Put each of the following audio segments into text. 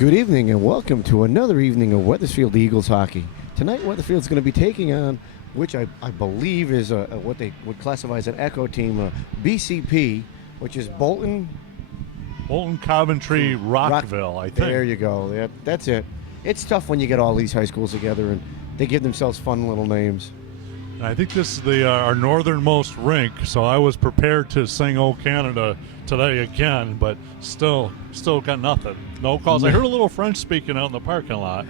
Good evening and welcome to another evening of Wethersfield Eagles hockey. Tonight Wethersfield's going to be taking on, which I believe is what they would classify as an echo team, BCP, which is Bolton, Coventry, Rockville, I think. There you go. Yeah, that's it. It's tough when you get all these high schools together and they give themselves fun little names. And I think this is our northernmost rink, so I was prepared to sing "O Canada" today again, but still got nothing. No calls. I heard a little French speaking out in the parking lot.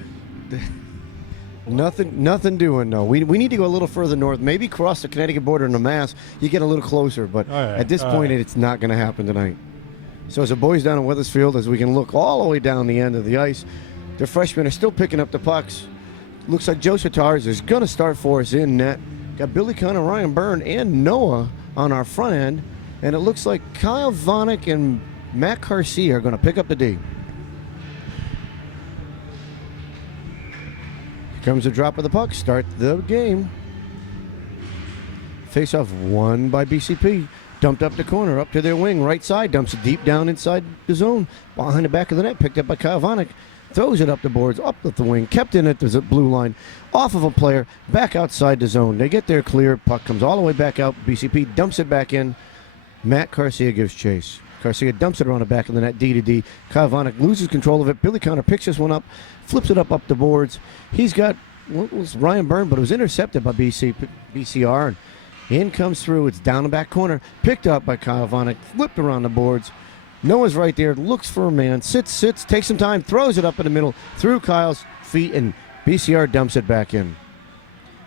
Nothing doing, no. We need to go a little further north, maybe cross the Connecticut border into Mass. You get a little closer, but at this point, it's not going to happen tonight. So as the boys down in Wethersfield, as we can look all the way down the end of the ice, the freshmen are still picking up the pucks. Looks like Joe Satars is going to start for us in net. Got Billy Connor, Ryan Byrne, and Noah on our front end. And it looks like Kyle Vanek and Matt Garcia are going to pick up the D. Here comes the drop of the puck. Start the game. Face-off won by BCP. Dumped up the corner, up to their wing, right side. Dumps it deep down inside the zone. Behind the back of the net, picked up by Kyle Vanek. Throws it up the boards, up at the wing, kept in at the blue line, off of a player, back outside the zone. They get there clear. Puck comes all the way back out. BCP dumps it back in. Matt Garcia gives chase. Garcia dumps it around the back of the net, D to D. Kyle Vanek loses control of it. Billy Connor picks this one up, flips it up the boards. He's got what was Ryan Byrne, but it was intercepted by BCR. And in comes through. It's down the back corner. Picked up by Kyle Vanek, flipped around the boards. Noah's right there, looks for a man, sits, takes some time, throws it up in the middle, through Kyle's feet, and BCR dumps it back in.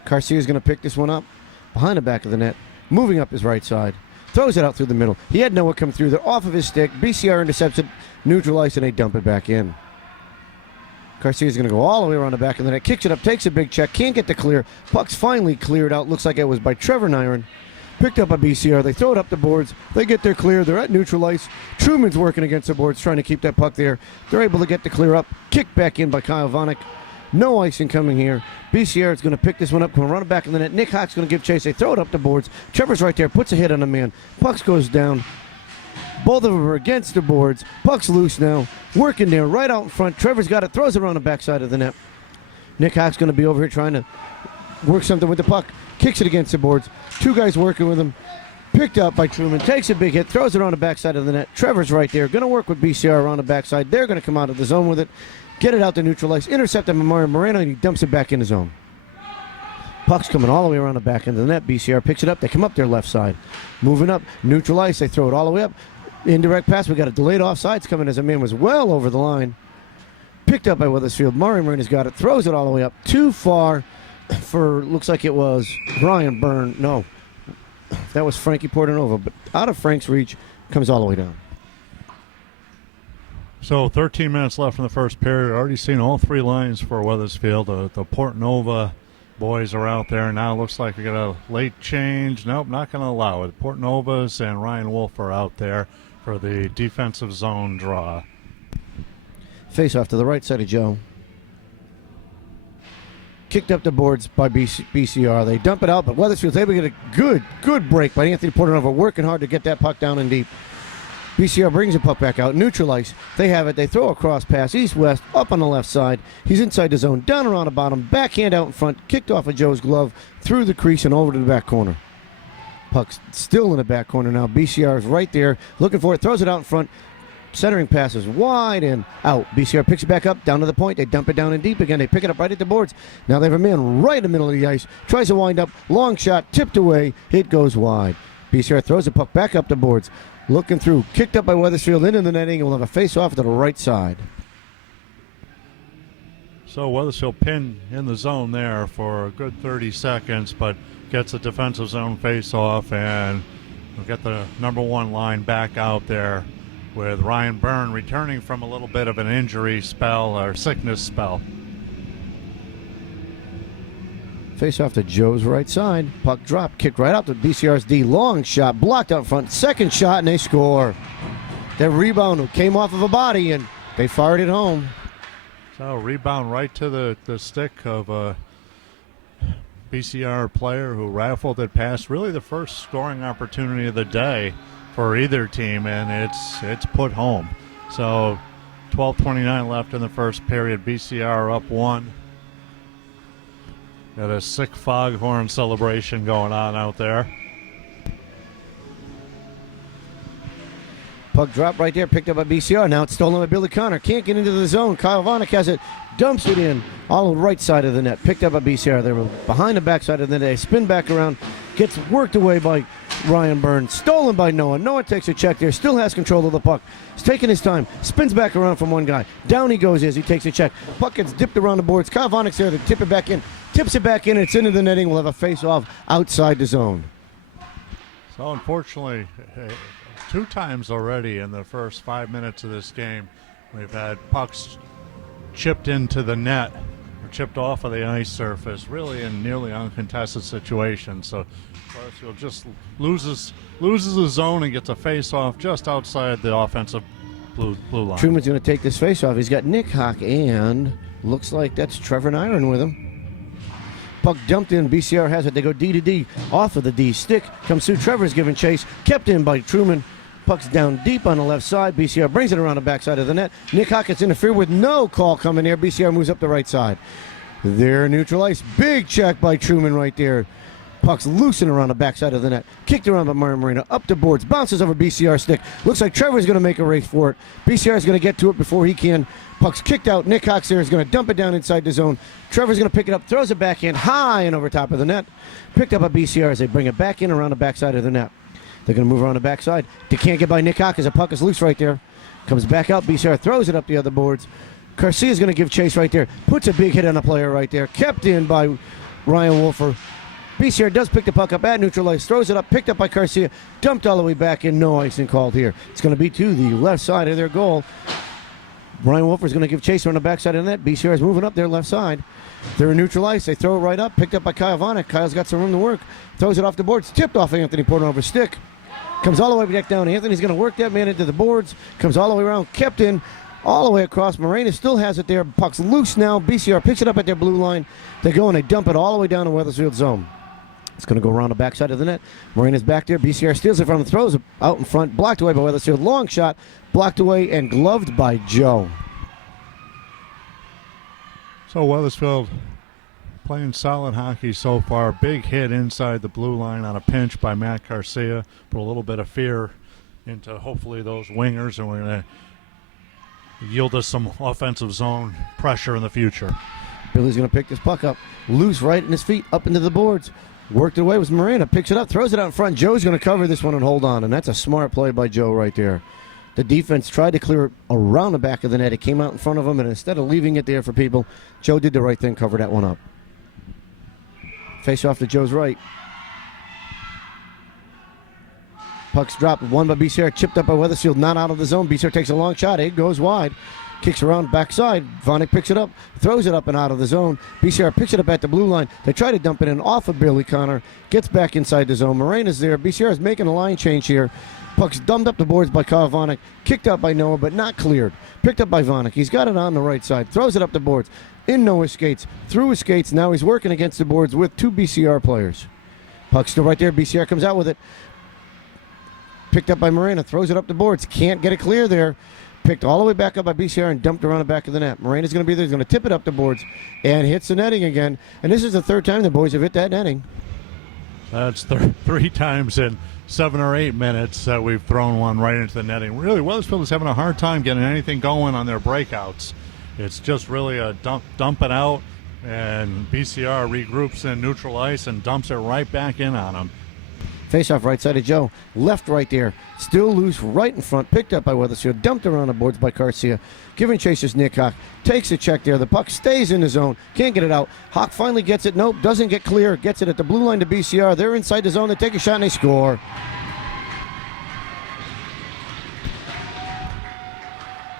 Garcia's going to pick this one up behind the back of the net, moving up his right side, throws it out through the middle. He had Noah come through there, off of his stick. BCR intercepts it, neutralized, and they dump it back in. Garcia's going to go all the way around the back of the net, kicks it up, takes a big check, can't get the clear. Puck's finally cleared out, looks like it was by Trevor Nyron. Picked up by BCR. They throw it up the boards. They get their clear. They're at neutral ice. Truman's working against the boards, trying to keep that puck there. They're able to get the clear up. Kicked back in by Kyle Vanek. No icing coming here. BCR is going to pick this one up, going to run it back in the net. Nick Hawk's going to give chase. They throw it up the boards. Trevor's right there, puts a hit on the man. Puck goes down. Both of them are against the boards. Puck's loose now. Working there, right out in front. Trevor's got it, throws it around the backside of the net. Nick Hawk's going to be over here trying to work something with the puck. Kicks it against the boards. Two guys working with him. Picked up by Truman. Takes a big hit. Throws it on the backside of the net. Trevor's right there. Going to work with BCR around the backside. They're going to come out of the zone with it. Get it out to neutral ice. Intercept by Mario Moreno, and he dumps it back in the zone. Puck's coming all the way around the back end of the net. BCR picks it up. They come up their left side. Moving up. Neutral ice. They throw it all the way up. Indirect pass. We got a delayed offsides coming as a man was well over the line. Picked up by Wethersfield. Mario Moreno's got it. Throws it all the way up. Too far. For looks like it was Brian Byrne. No, that was Frankie Portanova, but out of Frank's reach, comes all the way down. So 13 minutes left in the first period. Already seen all three lines for Wethersfield. The Portanova boys are out there now. Looks like we got a late change. Nope, not going to allow it. Portanovas and Ryan Wolf are out there for the defensive zone draw. Face off to the right side of Joe. Kicked up the boards by BCR. They dump it out, but Wethersfield's able to get a good break by Anthony Portanova, working hard to get that puck down and deep. BCR brings the puck back out, neutral ice. They have it. They throw a cross pass, east-west, up on the left side. He's inside the zone, down around the bottom, backhand out in front, kicked off of Joe's glove, through the crease and over to the back corner. Puck's still in the back corner now. BCR is right there, looking for it, throws it out in front. Centering passes wide and out. BCR picks it back up, down to the point. They dump it down and deep again. They pick it up right at the boards. Now they have a man right in the middle of the ice. Tries to wind up. Long shot, tipped away. It goes wide. BCR throws the puck back up the boards. Looking through. Kicked up by Wethersfield into the netting. And we'll have a face-off to the right side. So Wethersfield pinned in the zone there for a good 30 seconds, but gets a defensive zone face-off, and we'll get the number one line back out there, with Ryan Byrne returning from a little bit of an injury spell or sickness spell. Face off to Joe's right side. Puck drop, kicked right out to BCR's D. Long shot, blocked out front. Second shot, and they score. That rebound came off of a body, and they fired it home. So rebound right to the stick of a BCR player who rifled it past really the first scoring opportunity of the day for either team, and it's put home. So 12:29 left in the first period. BCR up 1. Got a sick foghorn celebration going on out there. Puck drop right there, picked up by BCR. Now it's stolen by Billy Connor. Can't get into the zone. Kyle Vanek has it, dumps it in on the right side of the net. Picked up by BCR. They were behind the backside of the net. They spin back around, gets worked away by Ryan Burns. Stolen by Noah. Noah takes a check there, still has control of the puck. He's taking his time, spins back around from one guy. Down he goes as he takes a check. Puck gets dipped around the boards. Kyle Vanek's there to tip it back in. Tips it back in, it's into the netting. We'll have a face-off outside the zone. So unfortunately, 2 times already in the first 5 minutes of this game, we've had pucks chipped into the net or chipped off of the ice surface, really in nearly uncontested situations. So Wethersfield just loses the zone and gets a face-off just outside the offensive blue line. Truman's going to take this face-off. He's got Nick Hawk and looks like that's Trevor Nyron with him. Puck dumped in. BCR has it. They go D to D. Off of the D. Stick comes through. Trevor's giving chase. Kept in by Truman. Puck's down deep on the left side. BCR brings it around the backside of the net. Nick Hawkins interfered with no call coming there. BCR moves up the right side. They're neutral ice. Big check by Truman right there. Puck's loosened around the backside of the net. Kicked around by Mario Moreno. Up the boards. Bounces over BCR stick. Looks like Trevor's going to make a race for it. BCR is going to get to it before he can. Puck's kicked out. Nick Hawks there is going to dump it down inside the zone. Trevor's going to pick it up. Throws it back in high and over top of the net. Picked up by BCR as they bring it back in around the backside of the net. They're going to move around the backside. They can't get by Nick Hawk as the puck is loose right there. Comes back out. BCR throws it up the other boards. Garcia's going to give chase right there. Puts a big hit on a player right there. Kept in by Ryan Wolfer. BCR does pick the puck up at neutral ice. Throws it up. Picked up by Garcia. Dumped all the way back in. No icing called here. It's going to be to the left side of their goal. Ryan Wolfer's going to give chase on the backside of the net. BCR is moving up their left side. They're in neutral ice. They throw it right up. Picked up by Kyle Vanek. Kyle's got some room to work. Throws it off the boards. Tipped off Anthony Portnover's stick. Comes all the way back down. Anthony's going to work that man into the boards. Comes all the way around. Kept in all the way across. Morena still has it there. Puck's loose now. BCR picks it up at their blue line. They go and they dump it all the way down to Wethersfield zone. It's going to go around the backside of the net. Morena's back there. BCR steals it from him. Throws it out in front. Blocked away by Wethersfield. Long shot. Blocked away and gloved by Joe. So Wethersfield playing solid hockey so far. Big hit inside the blue line on a pinch by Matt Garcia. Put a little bit of fear into hopefully those wingers, and we're going to yield us some offensive zone pressure in the future. Billy's going to pick this puck up. Loose right in his feet, up into the boards. Worked away with Morena. Picks it up, throws it out in front. Joe's going to cover this one and hold on, and that's a smart play by Joe right there. The defense tried to clear it around the back of the net. It came out in front of him, and instead of leaving it there for people, Joe did the right thing, covered that one up. Face off to Joe's right. Puck's dropped. One by BCR, chipped up by Wethersfield, not out of the zone. BCR takes a long shot. It goes wide. Kicks around backside. Vanek picks it up, throws it up and out of the zone. BCR picks it up at the blue line. They try to dump it in off of Billy Connor. Gets back inside the zone. Morena's there. BCR is making a line change here. Puck's dumped up the boards by Kyle Vanek. Kicked up by Noah, but not cleared. Picked up by Vanek. He's got it on the right side. Throws it up the boards. In Noah's skates. Through his skates. Now he's working against the boards with 2 BCR players. Puck's still right there. BCR comes out with it. Picked up by Morena. Throws it up the boards. Can't get it clear there. Picked all the way back up by BCR and dumped around the back of the net. Morena's going to be there. He's going to tip it up the boards and hits the netting again. And this is the 3rd time the boys have hit that netting. That's 3 times in 7 or 8 minutes that we've thrown one right into the netting. Really, Wethersfield is having a hard time getting anything going on their breakouts. It's just really a dump it out, and BCR regroups in neutral ice and dumps it right back in on them. Face off right side of Joe. Left right there. Still loose right in front. Picked up by Wethersfield. Dumped around the boards by Garcia. Giving chase is Nick Hawk. Takes a check there. The puck stays in the zone. Can't get it out. Hawk finally gets it. Nope. Doesn't get clear. Gets it at the blue line to BCR. They're inside the zone. They take a shot and they score.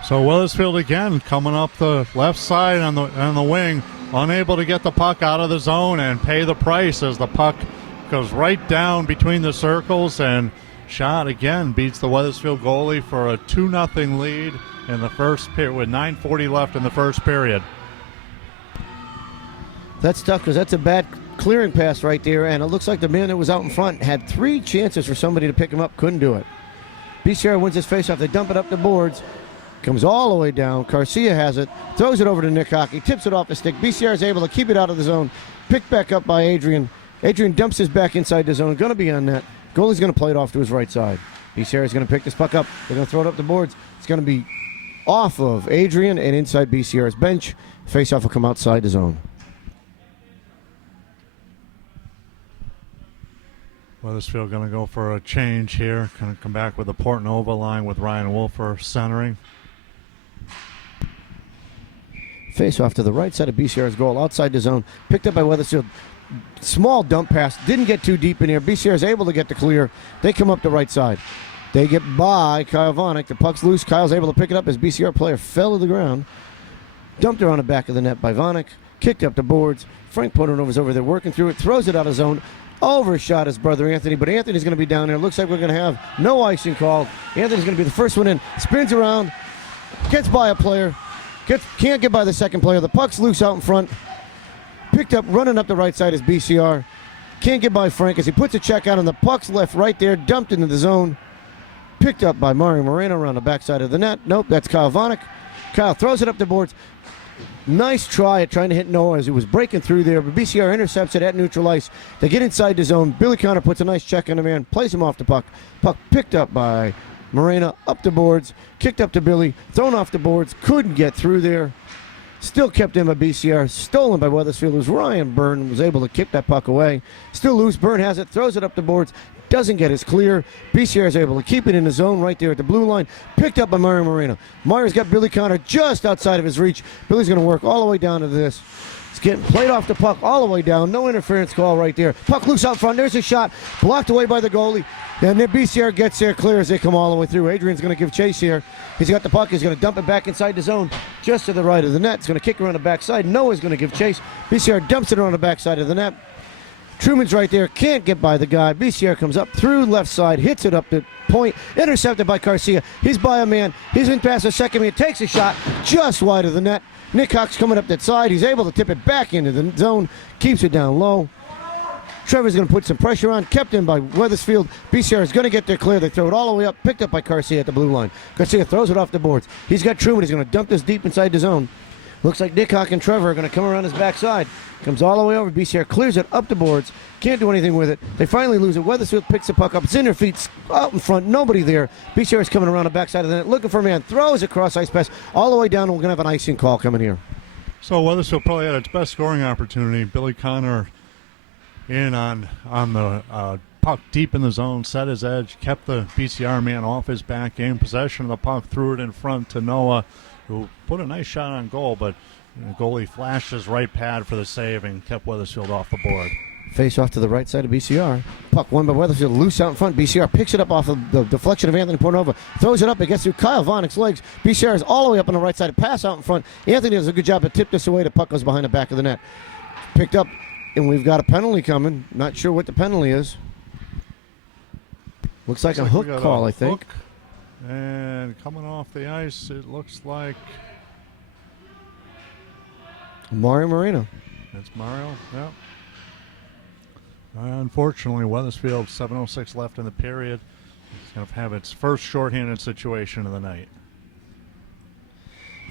So Wethersfield again coming up the left side on the wing. Unable to get the puck out of the zone and pay the price as the puck goes right down between the circles, and shot again beats the Wethersfield goalie for a 2-0 lead in the first period with 9:40 left in the first period. That's tough because that's a bad clearing pass right there, and it looks like the man that was out in front had 3 chances for somebody to pick him up, couldn't do it. BCR wins his faceoff. They dump it up the boards. Comes all the way down. Garcia has it. Throws it over to Nick Hockey. Tips it off the stick. BCR is able to keep it out of the zone. Picked back up by Adrian. Adrian dumps his back inside the zone. Going to be on net. Goalie's going to play it off to his right side. BCR is going to pick this puck up. They're going to throw it up the boards. It's going to be off of Adrian and inside BCR's bench. Face-off will come outside the zone. Wethersfield going to go for a change here. Going to come back with the Portnova line with Ryan Wolfer centering. Face-off to the right side of BCR's goal, outside the zone. Picked up by Wethersfield. Small dump pass. Didn't get too deep in here. BCR is able to get the clear. They come up the right side. They get by Kyle Vanek. The puck's loose. Kyle's able to pick it up as BCR player fell to the ground. Dumped around the back of the net by Vanek. Kicked up the boards. Frank Portnova's over there working through it. Throws it out of zone. Overshot his brother Anthony, but Anthony's going to be down there. Looks like we're going to have no icing called. Anthony's going to be the first one in. Spins around. Gets by a player. Can't get by the second player. The puck's loose out in front. Picked up, running up the right side is BCR. Can't get by Frank as he puts a check out, and the puck's left right there, dumped into the zone. Picked up by Mario Moreno around the backside of the net. Nope, that's Kyle Vanek. Kyle throws it up the boards. Nice try at trying to hit Noah as he was breaking through there, but BCR intercepts it at neutral ice. They get inside the zone. Billy Connor puts a nice check on the man, plays him off the puck. Puck picked up by Moreno, up the boards, kicked up to Billy, thrown off the boards, couldn't get through there. Still kept in by BCR, stolen by Wethersfield, as Ryan Byrne was able to kick that puck away. Still loose, Byrne has it, throws it up the boards, doesn't get his clear. BCR is able to keep it in the zone right there at the blue line. Picked up by Mario Moreno. Mario's got Billy Connor just outside of his reach. Billy's going to work all the way down to this. It's getting played off the puck all the way down. No interference call right there. Puck loose out front. There's a shot. Blocked away by the goalie. And then BCR gets there clear as they come all the way through. Adrian's going to give chase here. He's got the puck. He's going to dump it back inside the zone just to the right of the net. It's going to kick around the backside. Noah's going to give chase. BCR dumps it around the backside of the net. Truman's right there. Can't get by the guy. BCR comes up through left side. Hits it up the point. Intercepted by Garcia. He's by a man. He's in past the second man. Takes a shot just wide of the net. Nick Hawk's coming up that side. He's able to tip it back into the zone. Keeps it down low. Trevor's going to put some pressure on. Kept in by Wethersfield. BCR is going to get there clear. They throw it all the way up. Picked up by Garcia at the blue line. Garcia throws it off the boards. He's got Truman. He's going to dump this deep inside the zone. Looks like Nick Hawk and Trevor are going to come around his backside. Comes all the way over. BCR clears it up the boards. Can't do anything with it. They finally lose it. Wethersfield picks the puck up. It's in their feet. Out in front. Nobody there. BCR is coming around the backside of the net. Looking for a man. Throws it across ice pass. All the way down. We're going to have an icing call coming here. So Wethersfield probably had its best scoring opportunity. Billy Connor in on the puck deep in the zone, set his edge, kept the BCR man off his back, gained possession of the puck, threw it in front to Noah, who put a nice shot on goal, but the goalie flashed his right pad for the save and kept Wethersfield off the board. Face off to the right side of BCR. Puck won by Wethersfield, loose out in front. BCR picks it up off of the deflection of Anthony Portnova. Throws it up. It gets through Kyle Vonek's legs. BCR is all the way up on the right side. Pass out in front. Anthony does a good job to tip this away. The puck goes behind the back of the net. Picked up, and we've got a penalty coming. Not sure what the penalty is. Looks like a hook call, I think. Hook. And coming off the ice, it looks like Mario Moreno. It's Mario, yeah. Unfortunately, Wethersfield, 7:06 left in the period. It's going to have its first shorthanded situation of the night.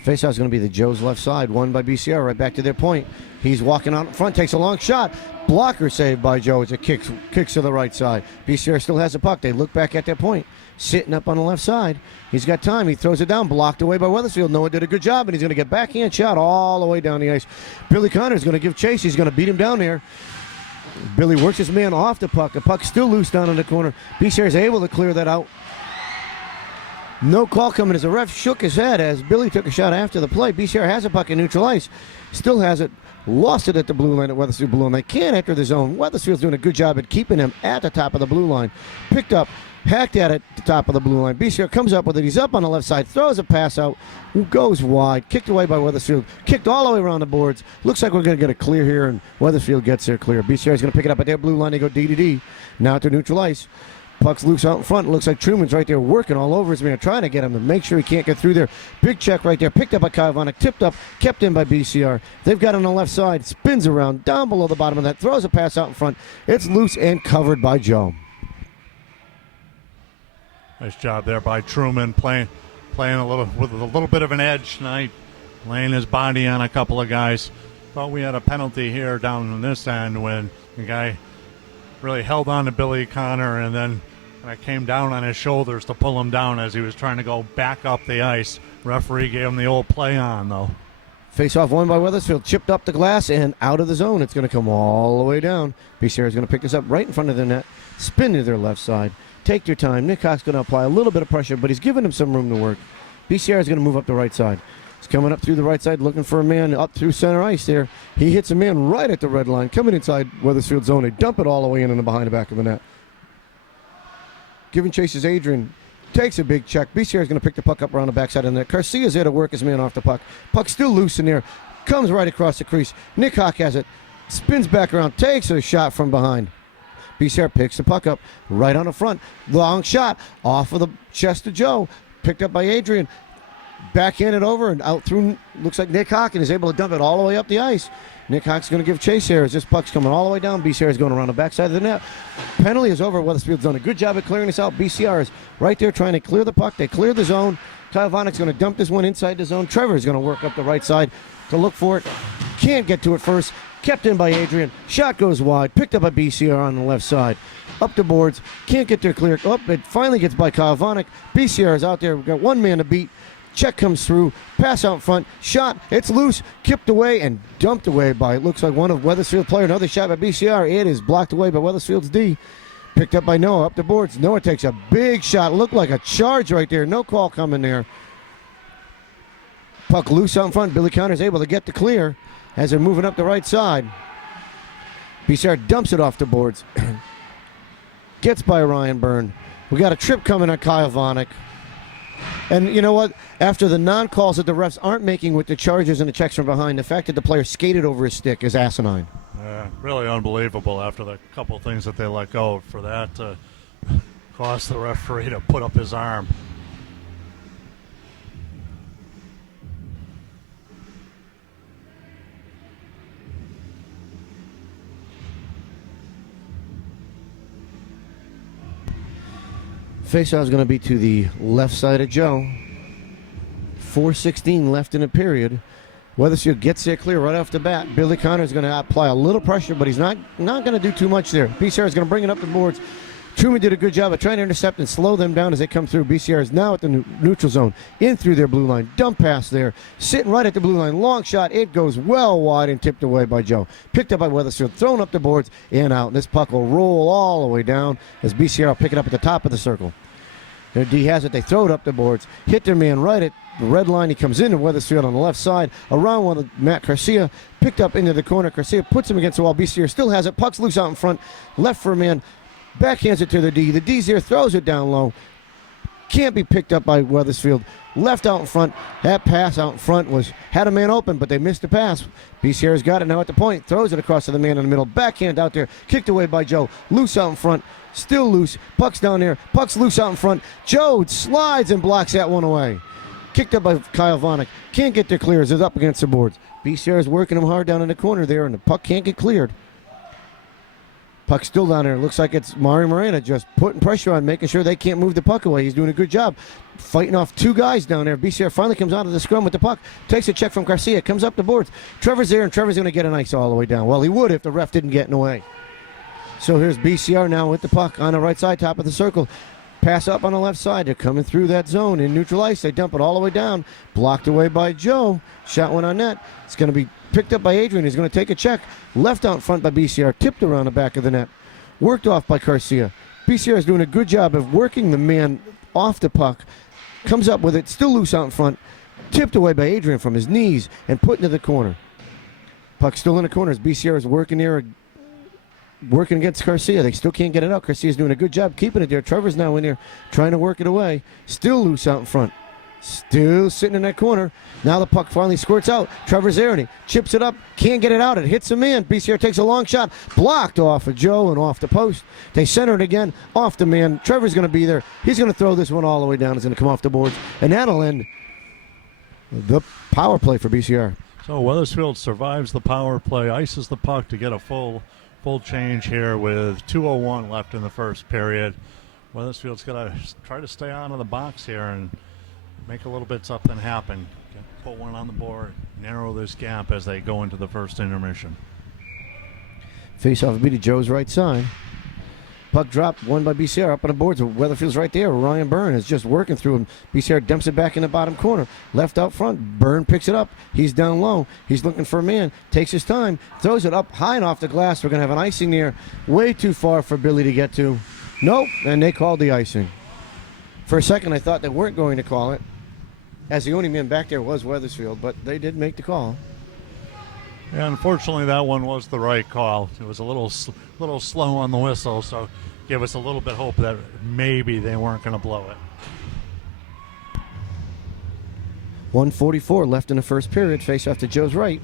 Faceoff is going to be the Joe's left side, won by BCR, right back to their point. He's walking out in front, takes a long shot. Blocker saved by Joe as it kicks to the right side. BCR still has the puck. They look back at their point. Sitting up on the left side. He's got time. He throws it down, blocked away by Wethersfield. Noah did a good job, and he's going to get backhand shot all the way down the ice. Billy Connor is going to give chase. He's going to beat him down there. Billy works his man off the puck. The puck's still loose down in the corner. BCR is able to clear that out. No call coming as the ref shook his head as Billy took a shot after the play. BCR has a puck in neutral ice. Still has it. Lost it at the blue line at Wethersfield blue line. They can't enter the zone. Wethersfield's doing a good job at keeping him at the top of the blue line. Picked up, hacked at the top of the blue line. BCR comes up with it. He's up on the left side. Throws a pass out. Goes wide. Kicked away by Wethersfield. Kicked all the way around the boards. Looks like we're going to get a clear here, and Wethersfield gets there clear. BCR is going to pick it up at their blue line. They go D. Now to neutral ice. Puck's loose out in front. Looks like Truman's right there working all over his man, trying to get him to make sure he can't get through there. Big check right there. Picked up by Kyle Vanek. Tipped up. Kept in by BCR. They've got it on the left side. Spins around down below the bottom of that. Throws a pass out in front. It's loose and covered by Joe. Nice job there by Truman playing playing with a little bit of an edge tonight, laying his body on a couple of guys. Thought we had a penalty here down on this end when the guy really held on to Billy Connor and then came down on his shoulders to pull him down as he was trying to go back up the ice. Referee gave him the old play on, though. Face-off won by Wethersfield. Chipped up the glass and out of the zone. It's going to come all the way down. BCR is going to pick this up right in front of the net. Spin to their left side. Take your time. Nick Hawk's going to apply a little bit of pressure, but he's giving him some room to work. BCR is going to move up the right side. He's coming up through the right side, looking for a man up through center ice there. He hits a man right at the red line, coming inside Wethersfield zone. They dump it all the way in and behind the back of the net. Giving chase is Adrian. Takes a big check. BCR is going to pick the puck up around the backside of the net. Garcia's there to work his man off the puck. Puck still loose in there. Comes right across the crease. Nick Hawk has it. Spins back around. Takes a shot from behind. BCR picks the puck up right on the front. Long shot off of the chest of Joe. Picked up by Adrian. Backhanded over and out through, looks like Nick Hawk, and is able to dump it all the way up the ice. Nick Hawk's going to give chase here as this puck's coming all the way down. BCR is going around the backside of the net. Penalty is over. Wethersfield's done a good job at clearing this out. BCR is right there trying to clear the puck. They cleared the zone. Kyle Vonek's going to dump this one inside the zone. Trevor is going to work up the right side to look for it. Can't get to it first. Kept in by Adrian. Shot goes wide. Picked up by BCR on the left side. Up the boards. Can't get there clear. Oh, it finally gets by Kyle Vonek. BCR is out there. We've got one man to beat. Check comes through, pass out front, shot, it's loose, kipped away and dumped away by, it looks like one of Wethersfield player. Another shot by BCR. It is blocked away by Wethersfield's D. Picked up by Noah, up the boards. Noah takes a big shot. Looked like a charge right there. No call coming there. Puck loose out in front. Billy Connor's able to get the clear as they're moving up the right side. BCR dumps it off the boards. Gets by Ryan Byrne. We got a trip coming on Kyle Vonek. And you know what? After the non-calls that the refs aren't making with the charges and the checks from behind, the fact that the player skated over his stick is asinine. Really unbelievable after the couple things that they let go for that to cost the referee to put up his arm. Faceoff is going to be to the left side of Joe. 4:16 left in the period. Wethersfield gets there clear right off the bat. Billy Connor is going to apply a little pressure, but he's not going to do too much there. BCR is going to bring it up the boards. Truman did a good job of trying to intercept and slow them down as they come through. BCR is now at the neutral zone, in through their blue line. Dump pass there, sitting right at the blue line. Long shot. It goes well wide and tipped away by Joe. Picked up by Wethersfield, thrown up the boards and out. And this puck will roll all the way down as BCR will pick it up at the top of the circle. Their D has it. They throw it up the boards. Hit their man right at the red line. He comes into Wethersfield on the left side. Around one of Matt Garcia. Picked up into the corner. Garcia puts him against the wall. BCR still has it. Puck's loose out in front. Left for a man. Backhands it to the D. The D's there. Throws it down low. Can't be picked up by Wethersfield. Left out in front. That pass out in front had a man open, but they missed the pass. BCR's got it now at the point. Throws it across to the man in the middle. Backhand out there. Kicked away by Joe. Loose out in front. Still loose. Puck's down there. Puck's loose out in front. Joe slides and blocks that one away. Kicked up by Kyle Vonek. Can't get there clear as it's up against the boards. BCR is working him hard down in the corner there, and the puck can't get cleared. Puck's still down there. Looks like it's Mario Morena just putting pressure on, making sure they can't move the puck away. He's doing a good job fighting off two guys down there. BCR finally comes out of the scrum with the puck. Takes a check from Garcia. Comes up the boards. Trevor's there, and Trevor's going to get an ice all the way down. Well, he would if the ref didn't get in the way. So here's BCR now with the puck on the right side, top of the circle. Pass up on the left side. They're coming through that zone in neutral ice. They dump it all the way down. Blocked away by Joe. Shot went on net. It's going to be picked up by Adrian. He's going to take a check. Left out front by BCR. Tipped around the back of the net. Worked off by Garcia. BCR is doing a good job of working the man off the puck. Comes up with it. Still loose out in front. Tipped away by Adrian from his knees and put into the corner. Puck still in the corners. BCR is working there. Working against Garcia. They still can't get it out. Garcia's doing a good job keeping it there. Trevor's now in there trying to work it away. Still loose out in front. Still sitting in that corner. Now the puck finally squirts out. Trevor's there and he chips it up. Can't get it out. It hits him in. BCR takes a long shot. Blocked off of Joe and off the post. They center it again. Off the man. Trevor's going to be there. He's going to throw this one all the way down. It's going to come off the boards. And that'll end the power play for BCR. So Wethersfield survives the power play. Ices the puck to get a full change here with 2:01 left in the first period. Wethersfield's got to try to stay out of the box here and make a little bit something happen. Put one on the board, narrow this gap as they go into the first intermission. Face-off will be to Joe's right side. Puck dropped, won by BCR. Up on the boards, Weatherfield's right there. Ryan Byrne is just working through him. BCR dumps it back in the bottom corner. Left out front, Byrne picks it up. He's down low. He's looking for a man. Takes his time, throws it up high and off the glass. We're going to have an icing there. Way too far for Billy to get to. Nope, and they called the icing. For a second, I thought they weren't going to call it, as the only man back there was Wethersfield, but they did make the call. Yeah, unfortunately, that one was the right call. It was a little slow on the whistle, so give us a little bit of hope that maybe they weren't going to blow it. 1:44 left in the first period. Face off to Joe's right.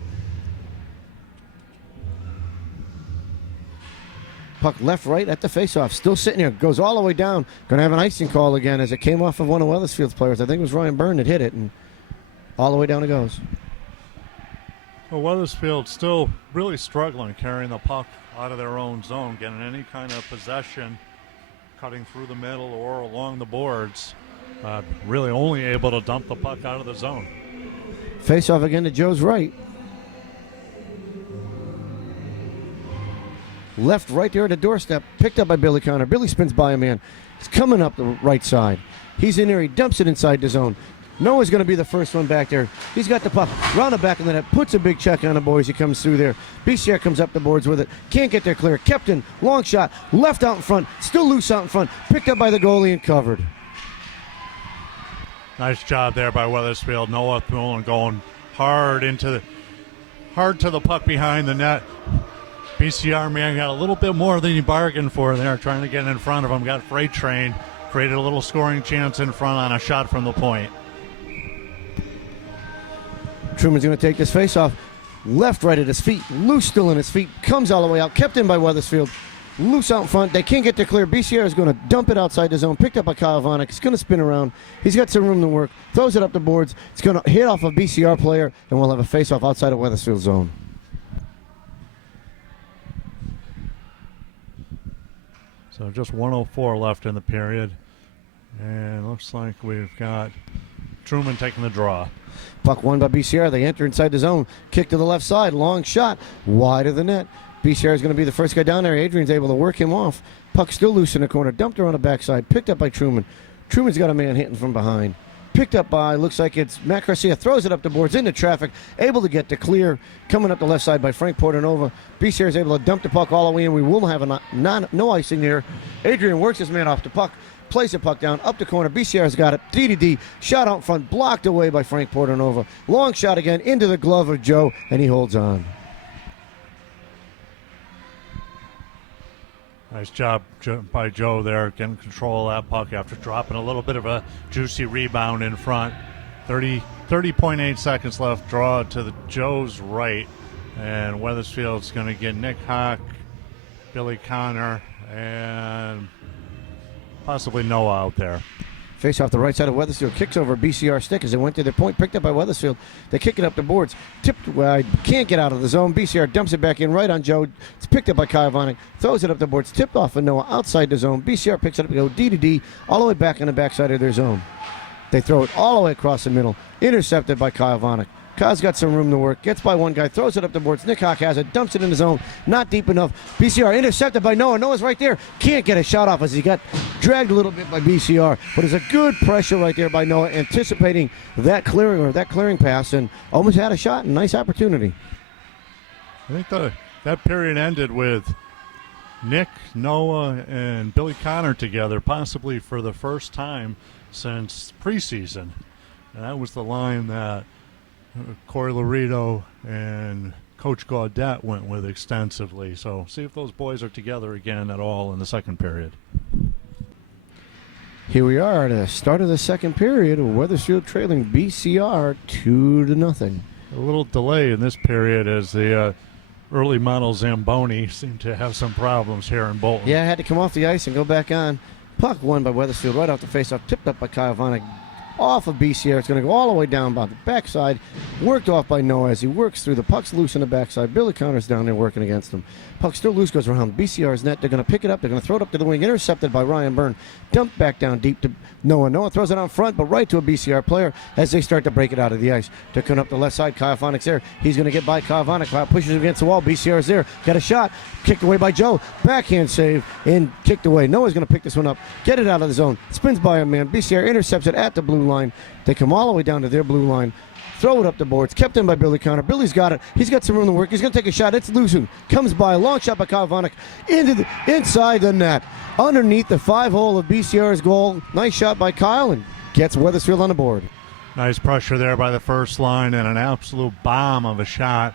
Puck left, right at the face-off. Still sitting here. Goes all the way down. Going to have an icing call again as it came off of one of Wethersfield's players. I think it was Ryan Byrne that hit it, and all the way down it goes. Well, Wethersfield still really struggling carrying the puck out of their own zone, getting any kind of possession, cutting through the middle or along the boards. Really only able to dump the puck out of the zone. Face-off again to Joe's right. Left right there at the doorstep, picked up by Billy Connor. Billy spins by a man. He's coming up the right side. He's in there. He dumps it inside the zone. Noah's going to be the first one back there. He's got the puck round the back of the net, puts a big check on the boys. He comes through there. BCR comes up the boards with it. Can't get there clear. Kept in. Long shot. Left out in front. Still loose out in front. Picked up by the goalie and covered. Nice job there by Wethersfield. Noah Thulin going hard to the puck behind the net. BCR man got a little bit more than he bargained for there, trying to get in front of him. Got freight train, created a little scoring chance in front on a shot from the point. Truman's going to take this face-off. Left, right at his feet. Loose still in his feet. Comes all the way out. Kept in by Wethersfield. Loose out in front. They can't get there clear. BCR is going to dump it outside the zone. Picked up by Kyle Vanek. It's going to spin around. He's got some room to work. Throws it up the boards. It's going to hit off a BCR player, and we'll have a face-off outside of Wethersfield zone. So just 1:04 left in the period. And looks like we've got Truman taking the draw. Puck won by BCR. They enter inside the zone. Kick to the left side. Long shot. Wide of the net. BCR is going to be the first guy down there. Adrian's able to work him off. Puck still loose in the corner. Dumped around the backside. Picked up by Truman. Truman's got a man hitting from behind. Picked up by, looks like it's Matt Garcia. Throws it up the boards into traffic. Able to get to clear. Coming up the left side by Frank Portanova. BCR is able to dump the puck all the way in. We will have no icing here. Adrian works his man off the puck. Plays the puck down, up the corner. BCR's got it. D. Shot out front. Blocked away by Frank Portanova. Long shot again into the glove of Joe, and he holds on. Nice job by Joe there, getting control of that puck after dropping a little bit of a juicy rebound in front. 30.8 seconds left. Draw to the Joe's right. And Wethersfield's going to get Nick Hawk, Billy Connor, and possibly Noah out there. Face off the right side of Wethersfield. Kicks over BCR stick as they went to their point. Picked up by Wethersfield. They kick it up the boards. Tipped wide. Can't get out of the zone. BCR dumps it back in right on Joe. It's picked up by Kyle Vanek. Throws it up the boards. Tipped off of Noah outside the zone. BCR picks it up to go D all the way back on the backside of their zone. They throw it all the way across the middle. Intercepted by Kyle Vanek. Kyle's got some room to work. Gets by one guy. Throws it up the boards. Nick Hawk has it. Dumps it in the zone. Not deep enough. BCR intercepted by Noah. Noah's right there. Can't get a shot off as he got dragged a little bit by BCR. But it's a good pressure right there by Noah, anticipating that clearing pass, and almost had a shot. And nice opportunity. I think that period ended with Nick, Noah, and Billy Connor together, possibly for the first time since preseason. And that was the line that Corey Laredo and Coach Gaudette went with extensively. So see if those boys are together again at all in the second period. Here we are at the start of the second period. Wethersfield trailing BCR 2-0. A little delay in this period as the early model Zamboni seemed to have some problems here in Bolton. Yeah, had to come off the ice and go back on. Puck won by Wethersfield right off the faceoff. Tipped up by Kyle Vanek. off of BCR. It's going to go all the way down by the backside. Worked off by Noah as he works through. The puck's loose on the backside. Billy Connor's down there working against him. Puck still loose, goes around BCR's net. They're going to pick it up. They're going to throw it up to the wing. Intercepted by Ryan Byrne. Dumped back down deep to Noah. Noah throws it out front, but right to a BCR player as they start to break it out of the ice. They're coming up the left side. Kyle Fonic's there. He's going to get by Kyle Fonik. Kyle pushes him against the wall. BCR's there. Got a shot. Kicked away by Joe. Backhand save and kicked away. Noah's going to pick this one up. Get it out of the zone. Spins by a man. BCR intercepts it at the blue line. They come all the way down to their blue line. Throw it up the boards. Kept in by Billy Connor. Billy's got it. He's got some room to work. He's going to take a shot. It's loosened. Comes by. Long shot by Kyle Fonik inside the net. Underneath the 5-hole of BCR's goal. Nice shot by Kyle and gets Wethersfield on the board. Nice pressure there by the first line and an absolute bomb of a shot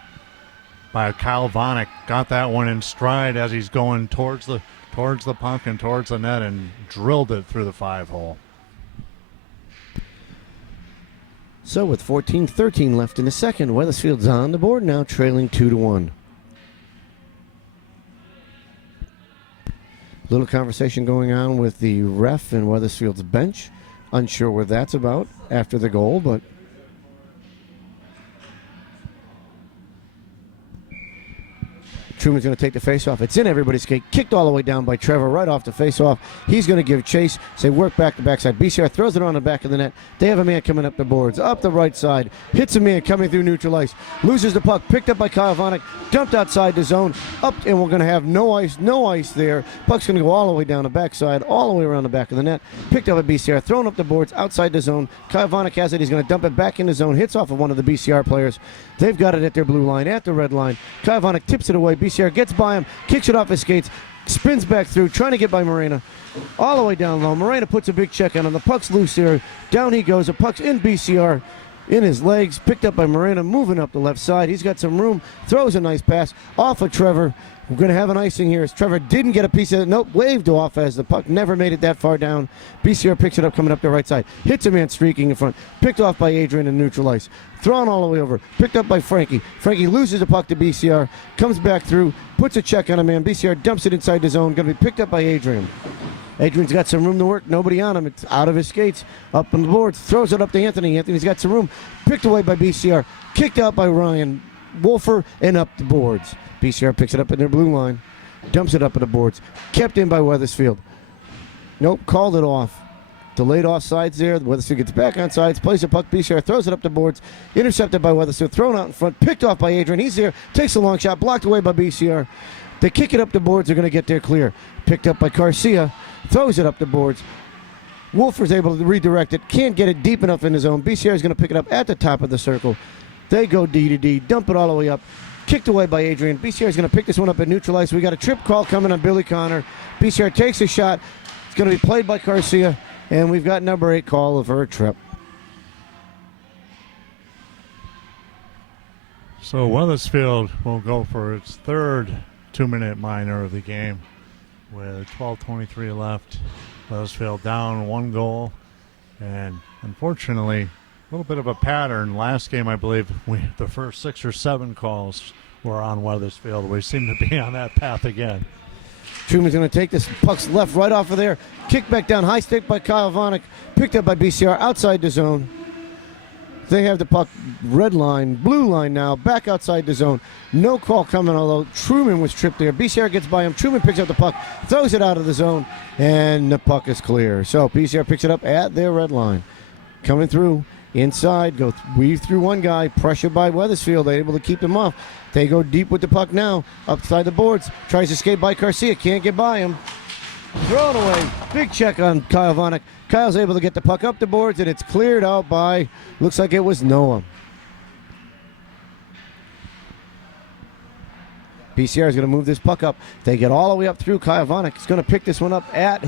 by Kyle Vanek. Got that one in stride as he's going towards the puck and towards the net and drilled it through the 5-hole. So with 14-13 left in the second, Wethersfield's on the board now, trailing 2-1. Little conversation going on with the ref and Wethersfield's bench. Unsure what that's about after the goal, but Truman's going to take the face-off. It's in everybody's skate. Kicked all the way down by Trevor right off the face-off. He's going to give chase. Say work back to backside. BCR throws it on the back of the net. They have a man coming up the boards. Up the right side. Hits a man coming through neutral ice. Loses the puck. Picked up by Kyle Vanek. Dumped outside the zone. Up, and we're going to have no ice there. Puck's going to go all the way down the backside, all the way around the back of the net. Picked up by BCR. Thrown up the boards outside the zone. Kyle Vanek has it. He's going to dump it back in the zone. Hits off of one of the BCR players. They've got it at their blue line, at the red line. Kyle Vanek tips it away. BCR gets by him, kicks it off his skates, spins back through, trying to get by Morena. All the way down low. Morena puts a big check on him. The puck's loose here. Down he goes. The puck's in BCR. In his legs. Picked up by Morena, moving up the left side. He's got some room. Throws a nice pass off of Trevor. We're going to have an icing here as Trevor didn't get a piece of it. Nope, waved off as the puck never made it that far down. BCR picks it up coming up the right side. Hits a man streaking in front. Picked off by Adrian in neutral ice. Thrown all the way over. Picked up by Frankie. Frankie loses the puck to BCR. Comes back through. Puts a check on a man. BCR dumps it inside the zone. Going to be picked up by Adrian. Adrian's got some room to work. Nobody on him. It's out of his skates. Up on the boards. Throws it up to Anthony. Anthony's got some room. Picked away by BCR. Kicked out by Ryan Wolfer and up the boards. BCR picks it up in their blue line. Dumps it up at the boards. Kept in by Wethersfield. Nope, called it off. Delayed offsides there. Wethersfield gets back on sides. Plays the puck. BCR throws it up the boards. Intercepted by Wethersfield. Thrown out in front. Picked off by Adrian. He's there. Takes a long shot. Blocked away by BCR. They kick it up the boards. They're going to get there clear. Picked up by Garcia. Throws it up the boards. Wolfer's able to redirect it. Can't get it deep enough in his zone. BCR is going to pick it up at the top of the circle. They go D to D. Dump it all the way up. Kicked away by Adrian. BCR is going to pick this one up at neutral ice. We got a trip call coming on Billy Connor. BCR takes a shot. It's going to be played by Garcia. And we've got number 8 call of her trip. So Wethersfield will go for its third 2-minute minor of the game with 12:23 left. Wethersfield down 1 goal. And unfortunately, a little bit of a pattern. Last game, I believe, the first 6 or 7 calls were on Wethersfield. We seem to be on that path again. Truman's going to take this. Puck's left right off of there. Kick back down. High stick by Kyle Vanek. Picked up by BCR outside the zone. They have the puck red line, blue line now, back outside the zone. No call coming, although Truman was tripped there. BCR gets by him. Truman picks up the puck, throws it out of the zone, and the puck is clear. So BCR picks it up at their red line. Coming through. Inside, weave through one guy, pressured by Wethersfield, they're able to keep him off. They go deep with the puck now, upside the boards, tries to skate by Garcia, can't get by him. Thrown away, big check on Kyle Vanek. Kyle's able to get the puck up the boards, and it's cleared out by, looks like it was Noah. BCR is going to move this puck up. They get all the way up through. Kyle Vanek is going to pick this one up at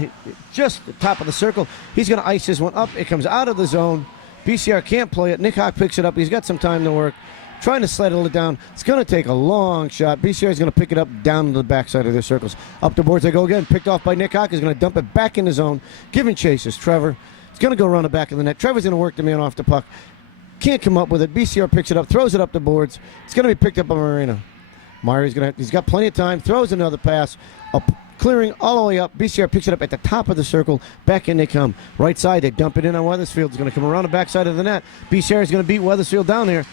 just the top of the circle. He's going to ice this one up. It comes out of the zone. BCR can't play it. Nick Hawk picks it up. He's got some time to work. Trying to settle it down. It's going to take a long shot. BCR is going to pick it up down to the backside of their circles. Up the boards they go again. Picked off by Nick Hawk. He's going to dump it back in the zone. Giving chases. Trevor. It's going to go around the back of the net. Trevor's going to work the man off the puck. Can't come up with it. BCR picks it up. Throws it up the boards. It's going to be picked up by Morena. Meyer's he's got plenty of time. Throws another pass. Up clearing all the way up. BCR picks it up at the top of the circle. Back in they come. Right side, they dump it in on Wethersfield. It's going to come around the backside of the net. BCR is going to beat Wethersfield down there.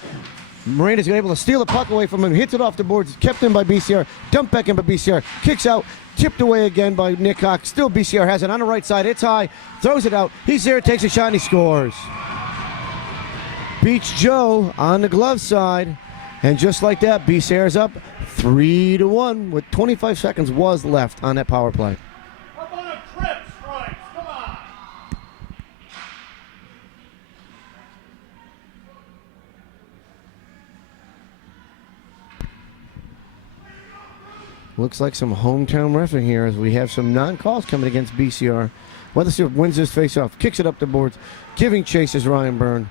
Miranda's able to steal the puck away from him, hits it off the boards, kept in by BCR, dumped back in by BCR, kicks out, tipped away again by Nick Hawk. Still BCR has it on the right side. It's high, throws it out. He's there, takes a shot, and he scores. Beats Joe on the glove side. And just like that, BCR's up 3-1 with 25 seconds was left on that power play. How about a trip strikes? Come on. Looks like some hometown reffing here as we have some non-calls coming against BCR. Wethersfield wins this face-off, kicks it up the boards, giving chase is Ryan Byrne.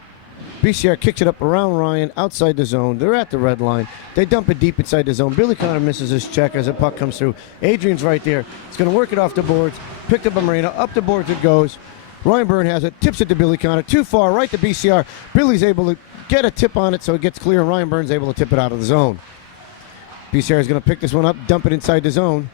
BCR kicks it up around Ryan, outside the zone. They're at the red line. They dump it deep inside the zone. Billy Connor misses his check as the puck comes through. Adrian's right there. It's going to work it off the boards. Picked up by Marina. Up the boards it goes. Ryan Byrne has it. Tips it to Billy Connor. Too far, right to BCR. Billy's able to get a tip on it so it gets clear, and Ryan Byrne's able to tip it out of the zone. BCR is going to pick this one up, dump it inside the zone.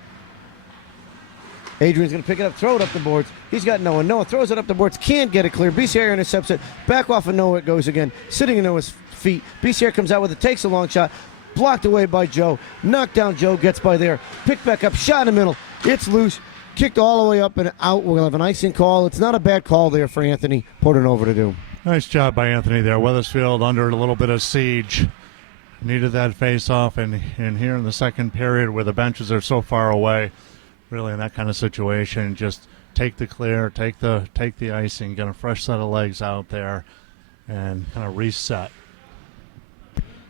Adrian's going to pick it up, throw it up the boards. He's got Noah. Noah throws it up the boards, can't get it clear. BCR intercepts it. Back off of Noah it goes again, sitting in Noah's feet. BCR comes out with it, takes a long shot. Blocked away by Joe. Knocked down Joe, gets by there. Picked back up, shot in the middle. It's loose. Kicked all the way up and out. We'll have an icing call. It's not a bad call there for Anthony Portanova to do. Nice job by Anthony there. Wethersfield under a little bit of siege. Needed that face-off, and here in the second period where the benches are so far away, really in that kind of situation, just take the clear, take the icing, get a fresh set of legs out there, and kind of reset.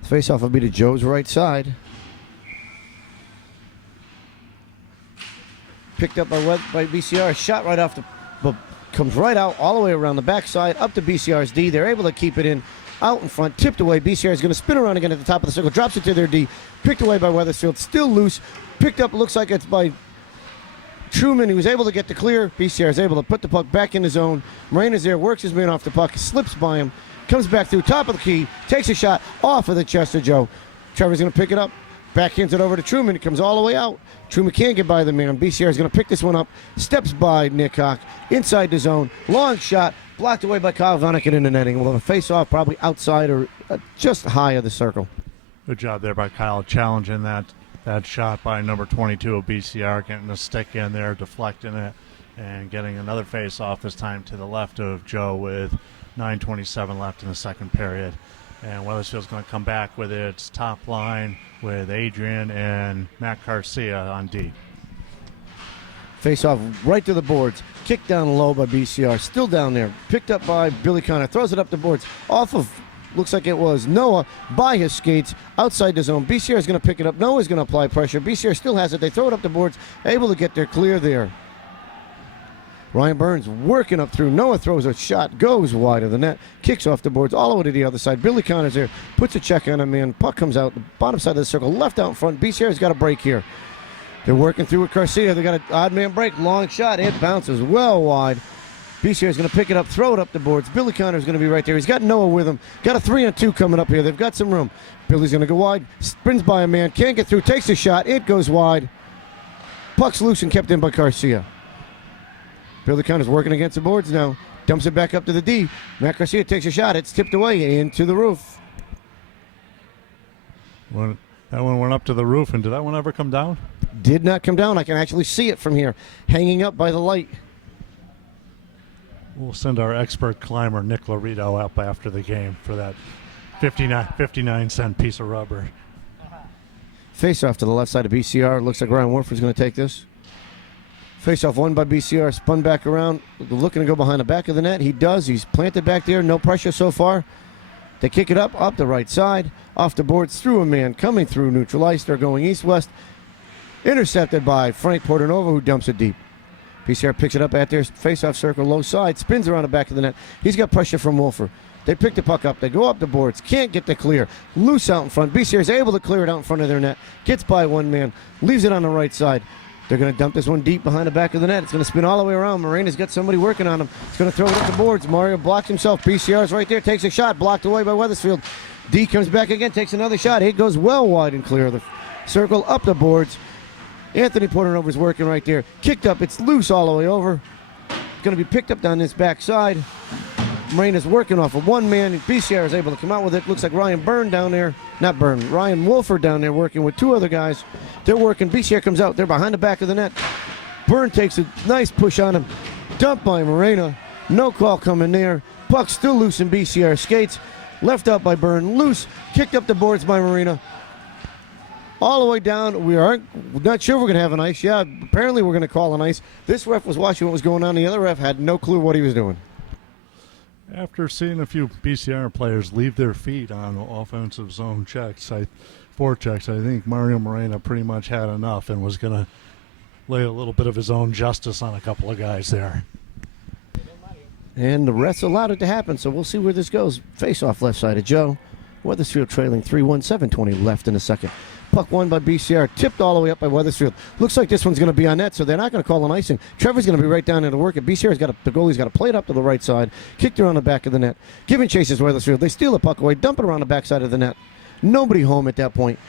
Face-off will be to Joe's right side. Picked up by BCR, shot right off the, comes right out all the way around the backside, up to BCR's D. They're able to keep it in. Out in front, tipped away. BCR is going to spin around again at the top of the circle, drops it to their D. Picked away by Wethersfield, still loose. Picked up, looks like it's by Truman. He was able to get the clear. BCR is able to put the puck back in the zone. Moreno's there, works his man off the puck, slips by him, comes back through, top of the key, takes a shot off of the chest of Joe. Trevor's going to pick it up, backhands it over to Truman. It comes all the way out. Truman can't get by the man. BCR is going to pick this one up, steps by Nick Hawk, inside the zone, long shot, blocked away by Kyle Vonnegut in the netting. We'll have a face-off probably outside or just high of the circle. Good job there by Kyle, challenging that shot by number 22 of BCR, getting a stick in there, deflecting it, and getting another face-off this time to the left of Joe with 9:27 left in the second period. And Wethersfield's going to come back with its top line with Adrian and Matt Garcia on D. Face off right to the boards. Kicked down low by BCR. Still down there. Picked up by Billy Connor. Throws it up the boards. Off of, looks like it was Noah by his skates. Outside the zone. BCR is going to pick it up. Noah's going to apply pressure. BCR still has it. They throw it up the boards. Able to get there clear there. Ryan Burns working up through. Noah throws a shot. Goes wide of the net. Kicks off the boards all the way to the other side. Billy Connor's there. Puts a check on him in. Puck comes out. The bottom side of the circle. Left out in front. BCR's got a break here. They're working through with Garcia. They got an odd man break. Long shot. It bounces well wide. BCR is going to pick it up, throw it up the boards. Billy Connor's going to be right there. He's got Noah with him. Got a 3-on-2 coming up here. They've got some room. Billy's going to go wide. Spins by a man. Can't get through. Takes a shot. It goes wide. Puck's loose and kept in by Garcia. Billy Connor's working against the boards now. Dumps it back up to the D. Matt Garcia takes a shot. It's tipped away into the roof. Well, that one went up to the roof, and did that one ever come down? Did not come down. I can actually see it from here, hanging up by the light. We'll send our expert climber, Nick Laredo, up after the game for that 59-cent piece of rubber. Face off to the left side of BCR. Looks like Ryan Warford's going to take this. Face off won by BCR. Spun back around. Looking to go behind the back of the net. He does. He's planted back there. No pressure so far. They kick it up the right side. Off the boards, through a man. Coming through neutral ice. They're going east-west. Intercepted by Frank Portanova, who dumps it deep. BCR picks it up at their face-off circle, low side. Spins around the back of the net. He's got pressure from Wolfer. They pick the puck up. They go up the boards. Can't get the clear. Loose out in front. BCR is able to clear it out in front of their net. Gets by one man. Leaves it on the right side. They're going to dump this one deep behind the back of the net. It's going to spin all the way around. Morena's got somebody working on him. It's going to throw it up the boards. Mario blocks himself. BCR's right there. Takes a shot. Blocked away by Wethersfield. D comes back again. Takes another shot. It goes well wide and clear of the circle. Up the boards. Anthony Portanova's working right there. Kicked up. It's loose all the way over. It's going to be picked up down this backside. Marina's working off of one man. BCR is able to come out with it. Looks like Ryan Byrne down there. Not Byrne. Ryan Wolford down there working with two other guys. They're working. BCR comes out. They're behind the back of the net. Byrne takes a nice push on him. Dumped by Marina. No call coming there. Puck still loose in BCR skates. Left out by Byrne. Loose. Kicked up the boards by Marina. All the way down. We aren't not sure we're going to have an ice. Yeah, apparently we're going to call an ice. This ref was watching what was going on. The other ref had no clue what he was doing. After seeing a few BCR players leave their feet on offensive zone checks, forechecks, I think Mario Moreno pretty much had enough and was going to lay a little bit of his own justice on a couple of guys there. And the refs allowed it to happen, so we'll see where this goes. Face-off left side of Joe. Wethersfield trailing 3-1, 7:20 left in the second. Puck won by BCR, tipped all the way up by Wethersfield. Looks like this one's going to be on net, so they're not going to call an icing. Trevor's going to be right down there to work it. BCR's got the goalie's got to play it up to the right side, kicked around the back of the net. Giving chases Wethersfield. They steal the puck away, dump it around the back side of the net. Nobody home at that point.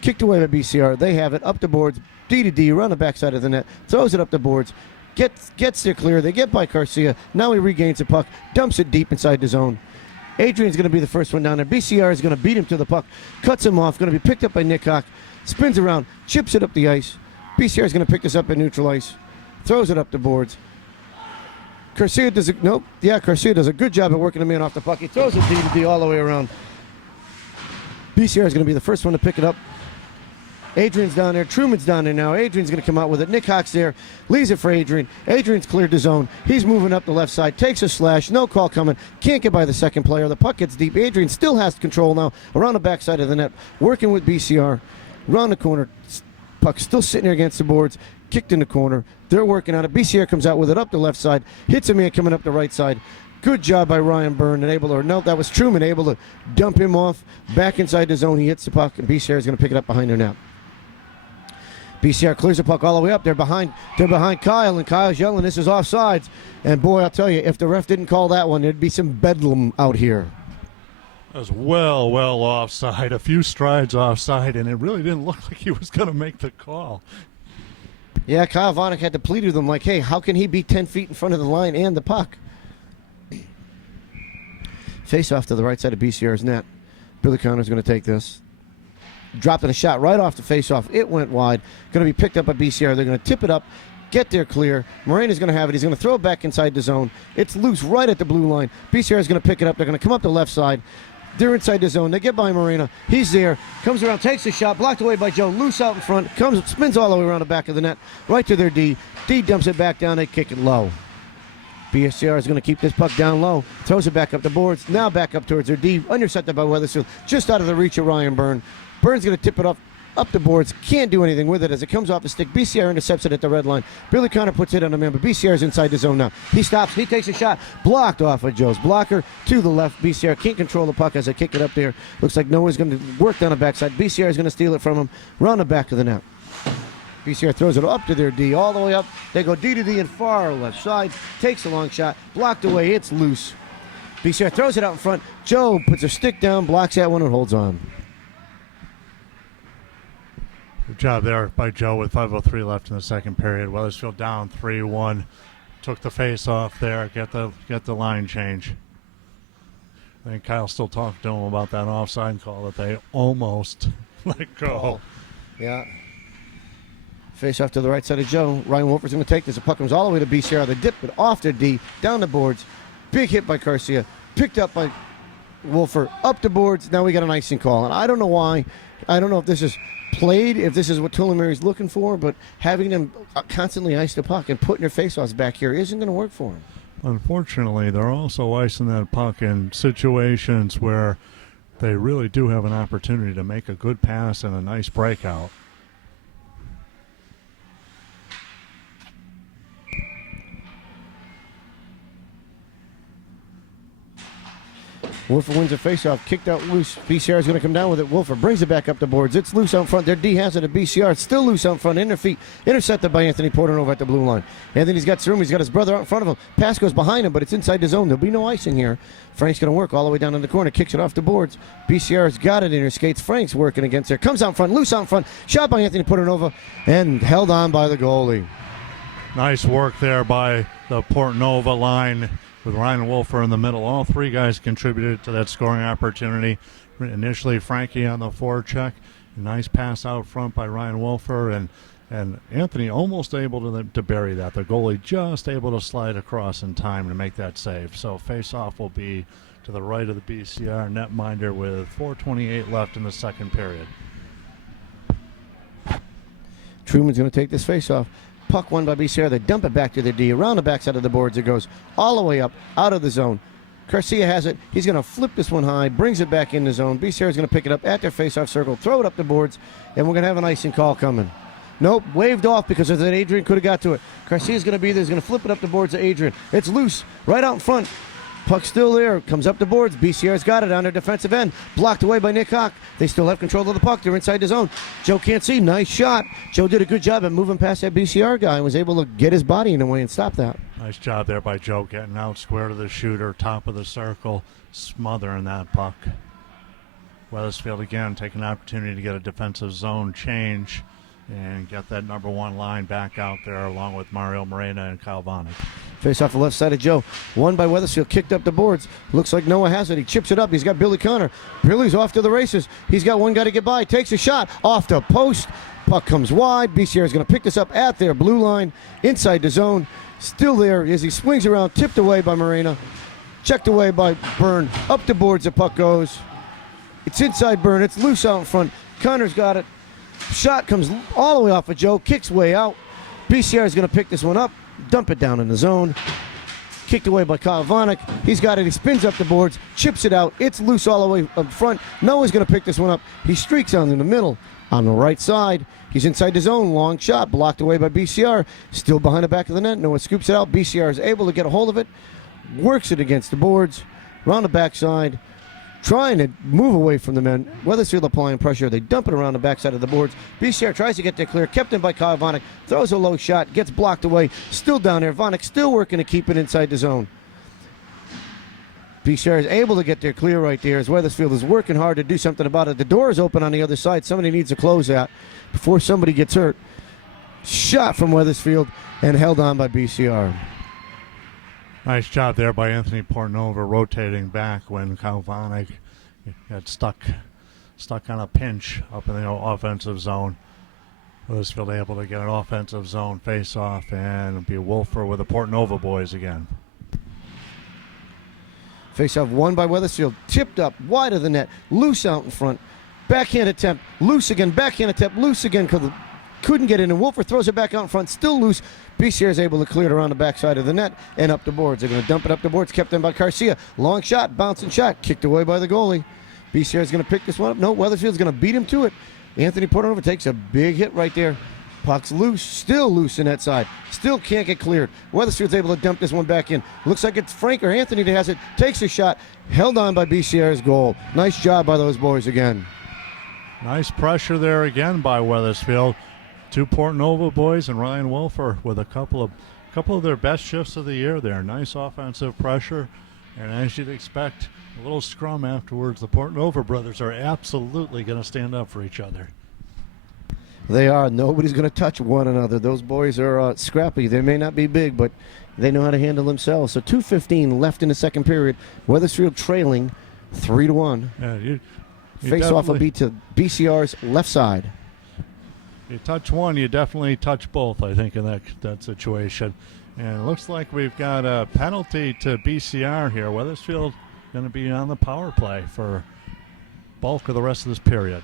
Kicked away by BCR. They have it up the boards, D to D, around the back side of the net. Throws it up the boards. Gets there clear. They get by Garcia. Now he regains the puck, dumps it deep inside the zone. Adrian's going to be the first one down there. BCR is going to beat him to the puck, cuts him off, going to be picked up by Nick Hawk, spins around, chips it up the ice. BCR is going to pick this up at neutral ice, throws it up the boards. Garcia does a good job of working the man off the puck. He throws it D to D all the way around. BCR is going to be the first one to pick it up. Adrian's down there. Truman's down there now. Adrian's going to come out with it. Nick Hawk's there. Leaves it for Adrian. Adrian's cleared the zone. He's moving up the left side. Takes a slash. No call coming. Can't get by the second player. The puck gets deep. Adrian still has control now around the backside of the net. Working with BCR. Around the corner. Puck still sitting there against the boards. Kicked in the corner. They're working on it. BCR comes out with it up the left side. Hits a man coming up the right side. Good job by Ryan Byrne and that was Truman able to dump him off. Back inside the zone. He hits the puck and BCR is going to pick it up behind their net. BCR clears the puck all the way up. They're behind Kyle, and Kyle's yelling, this is offsides. And boy, I'll tell you, if the ref didn't call that one, there'd be some bedlam out here. That was well offside, a few strides offside, and it really didn't look like he was going to make the call. Yeah, Kyle Vanek had to plead with him like, hey, how can he be 10 feet in front of the line and the puck? Face off to the right side of BCR's net. Billy Connor's going to take this. Dropping a shot right off the face-off. It went wide. Going to be picked up by BCR. They're going to tip it up, get there clear. Moreno's going to have it. He's going to throw it back inside the zone. It's loose right at the blue line. BCR is going to pick it up. They're going to come up the left side. They're inside the zone. They get by Moreno. He's there. Comes around, takes the shot. Blocked away by Joe. Loose out in front. Spins all the way around the back of the net. Right to their D. D dumps it back down. They kick it low. BCR is going to keep this puck down low. Throws it back up the boards. Now back up towards their D. Intercepted by Wethersfield. Just out of the reach of Ryan Byrne. Byrne's going to tip it up the boards. Can't do anything with it as it comes off the stick. BCR intercepts it at the red line. Billy Connor puts it on the man, but BCR's inside the zone now. He stops. He takes a shot. Blocked off of Joe's blocker to the left. BCR can't control the puck as they kick it up there. Looks like Noah's going to work down the backside. BCR is going to steal it from him. Round the back of the net. BCR throws it up to their D, all the way up. They go D to D and far left side. Takes a long shot. Blocked away. It's loose. BCR throws it out in front. Joe puts a stick down, blocks that one, and holds on. Good job there by Joe with 5:03 left in the second period. Wethersfield down 3-1. Took the face off there. Get the line change. I think Kyle still talking to him about that offside call that they almost let go. Yeah. Face off to the right side of Joe. Ryan Wolfer's going to take this. The puck comes all the way to BCR. They dip it off their D, down the boards. Big hit by Garcia. Picked up by Wolfer. Up the boards. Now we got an icing call. And I don't know why. I don't know if this is played, if this is what Tullamarie's looking for, but having them constantly ice the puck and putting their face-offs back here isn't going to work for them. Unfortunately, they're also icing that puck in situations where they really do have an opportunity to make a good pass and a nice breakout. Wolfer wins a faceoff, kicked out loose. BCR is going to come down with it. Wolfer brings it back up the boards. It's loose out front. Their D has it at BCR. It's still loose out front. In their feet. Intercepted by Anthony Portanova at the blue line. Anthony's got some room. He's got his brother out in front of him. Pass goes behind him, but it's inside the zone. There'll be no icing here. Frank's going to work all the way down in the corner. Kicks it off the boards. BCR's got it in her skates. Frank's working against her. Comes out front. Loose out front. Shot by Anthony Portanova and held on by the goalie. Nice work there by the Portanova line with Ryan Wolfer in the middle. All three guys contributed to that scoring opportunity. Initially, Frankie on the forecheck. Nice pass out front by Ryan Wolfer, and Anthony almost able to bury that. The goalie just able to slide across in time to make that save. So face-off will be to the right of the BCR netminder with 4:28 left in the second period. Truman's going to take this face-off. Puck won by BCR. They dump it back to the D. Around the backside of the boards it goes. All the way up, out of the zone. Garcia has it. He's going to flip this one high, brings it back in the zone. BCR is going to pick it up at their face-off circle, throw it up the boards, and we're going to have an icing call coming. Nope, waved off because of that Adrian could have got to it. Garcia's going to be there. He's going to flip it up the boards to Adrian. It's loose, right out in front. Puck still there, comes up the boards. BCR's got it on their defensive end. Blocked away by Nick Hawk. They still have control of the puck. They're inside the zone. Joe can't see. Nice shot. Joe did a good job at moving past that BCR guy and was able to get his body in the way and stop that. Nice job there by Joe getting out square to the shooter, top of the circle, smothering that puck. Wethersfield again taking an opportunity to get a defensive zone change and get that number one line back out there along with Mario Morena and Kyle Vanek. Face off the left side of Joe. Won by Wethersfield. Kicked up the boards. Looks like Noah has it. He chips it up. He's got Billy Connor. Billy's off to the races. He's got one guy to get by. Takes a shot off the post. Puck comes wide. BCR is going to pick this up at their blue line. Inside the zone. Still there as he swings around. Tipped away by Morena. Checked away by Byrne. Up the boards the puck goes. It's inside Byrne. It's loose out in front. Connor's got it. Shot comes all the way off of Joe. Kicks way out. BCR is going to pick this one up. Dump it down in the zone. Kicked away by Kyle Vanek. He's got it. He spins up the boards. Chips it out. It's loose all the way up front. Noah's going to pick this one up. He streaks on in the middle. On the right side. He's inside the zone. Long shot. Blocked away by BCR. Still behind the back of the net. Noah scoops it out. BCR is able to get a hold of it. Works it against the boards. Around the backside. Trying to move away from the men. Wethersfield applying pressure. They dump it around the backside of the boards. BCR tries to get there clear. Kept in by Kyle Vanek. Throws a low shot. Gets blocked away. Still down there. Vanek still working to keep it inside the zone. BCR is able to get there clear right there as Wethersfield is working hard to do something about it. The door is open on the other side. Somebody needs to close that before somebody gets hurt. Shot from Wethersfield and held on by BCR. Nice job there by Anthony Portanova rotating back when Kyle Vanek got stuck on a pinch up in the offensive zone. Wethersfield able to get an offensive zone face-off and be Wolfer with the Portanova boys again. Face-off won by Wethersfield. Tipped up wide of the net. Loose out in front. Backhand attempt. Loose again. Backhand attempt. Loose again. Couldn't get in, and Wolfer throws it back out in front. Still loose. BCR is able to clear it around the backside of the net and up the boards. They're going to dump it up the boards. Kept in by Garcia. Long shot. Bouncing shot. Kicked away by the goalie. BCR is going to pick this one up. No, Wethersfield's going to beat him to it. Anthony Portanova takes a big hit right there. Puck's loose. Still loose in that side. Still can't get cleared. Wethersfield's able to dump this one back in. Looks like it's Frank or Anthony that has it. Takes a shot. Held on by BCR's goal. Nice job by those boys again. Nice pressure there again by Wethersfield. Two Portanova boys and Ryan Wolfer with a couple of their best shifts of the year there. Nice offensive pressure, and as you'd expect, a little scrum afterwards. The Portanova brothers are absolutely going to stand up for each other. They are. Nobody's going to touch one another. Those boys are scrappy. They may not be big, but they know how to handle themselves. So 2:15 left in the second period. Wethersfield trailing 3-1. Yeah, Face-off will be to BCR's left side. You touch one, you definitely touch both, I think, in that situation. And it looks like we've got a penalty to BCR here. Wethersfield going to be on the power play for bulk of the rest of this period.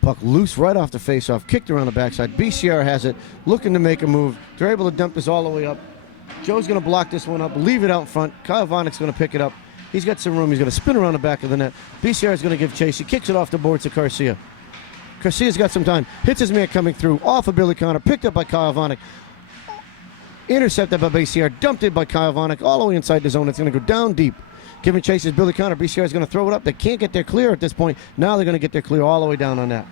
Puck loose right off the face-off, kicked around the backside. BCR has it, looking to make a move. They're able to dump this all the way up. Joe's going to block this one up, leave it out in front. Kyle Vanek's going to pick it up. He's got some room. He's going to spin around the back of the net. BCR is going to give chase. He kicks it off the boards to Garcia. Garcia's got some time. Hits his man coming through. Off of Billy Connor. Picked up by Kyle Vanek. Intercepted by BCR. Dumped it by Kyle Vanek. All the way inside the zone. It's going to go down deep. Giving chase is Billy Connor. BCR is going to throw it up. They can't get their clear at this point. Now they're going to get their clear all the way down on net.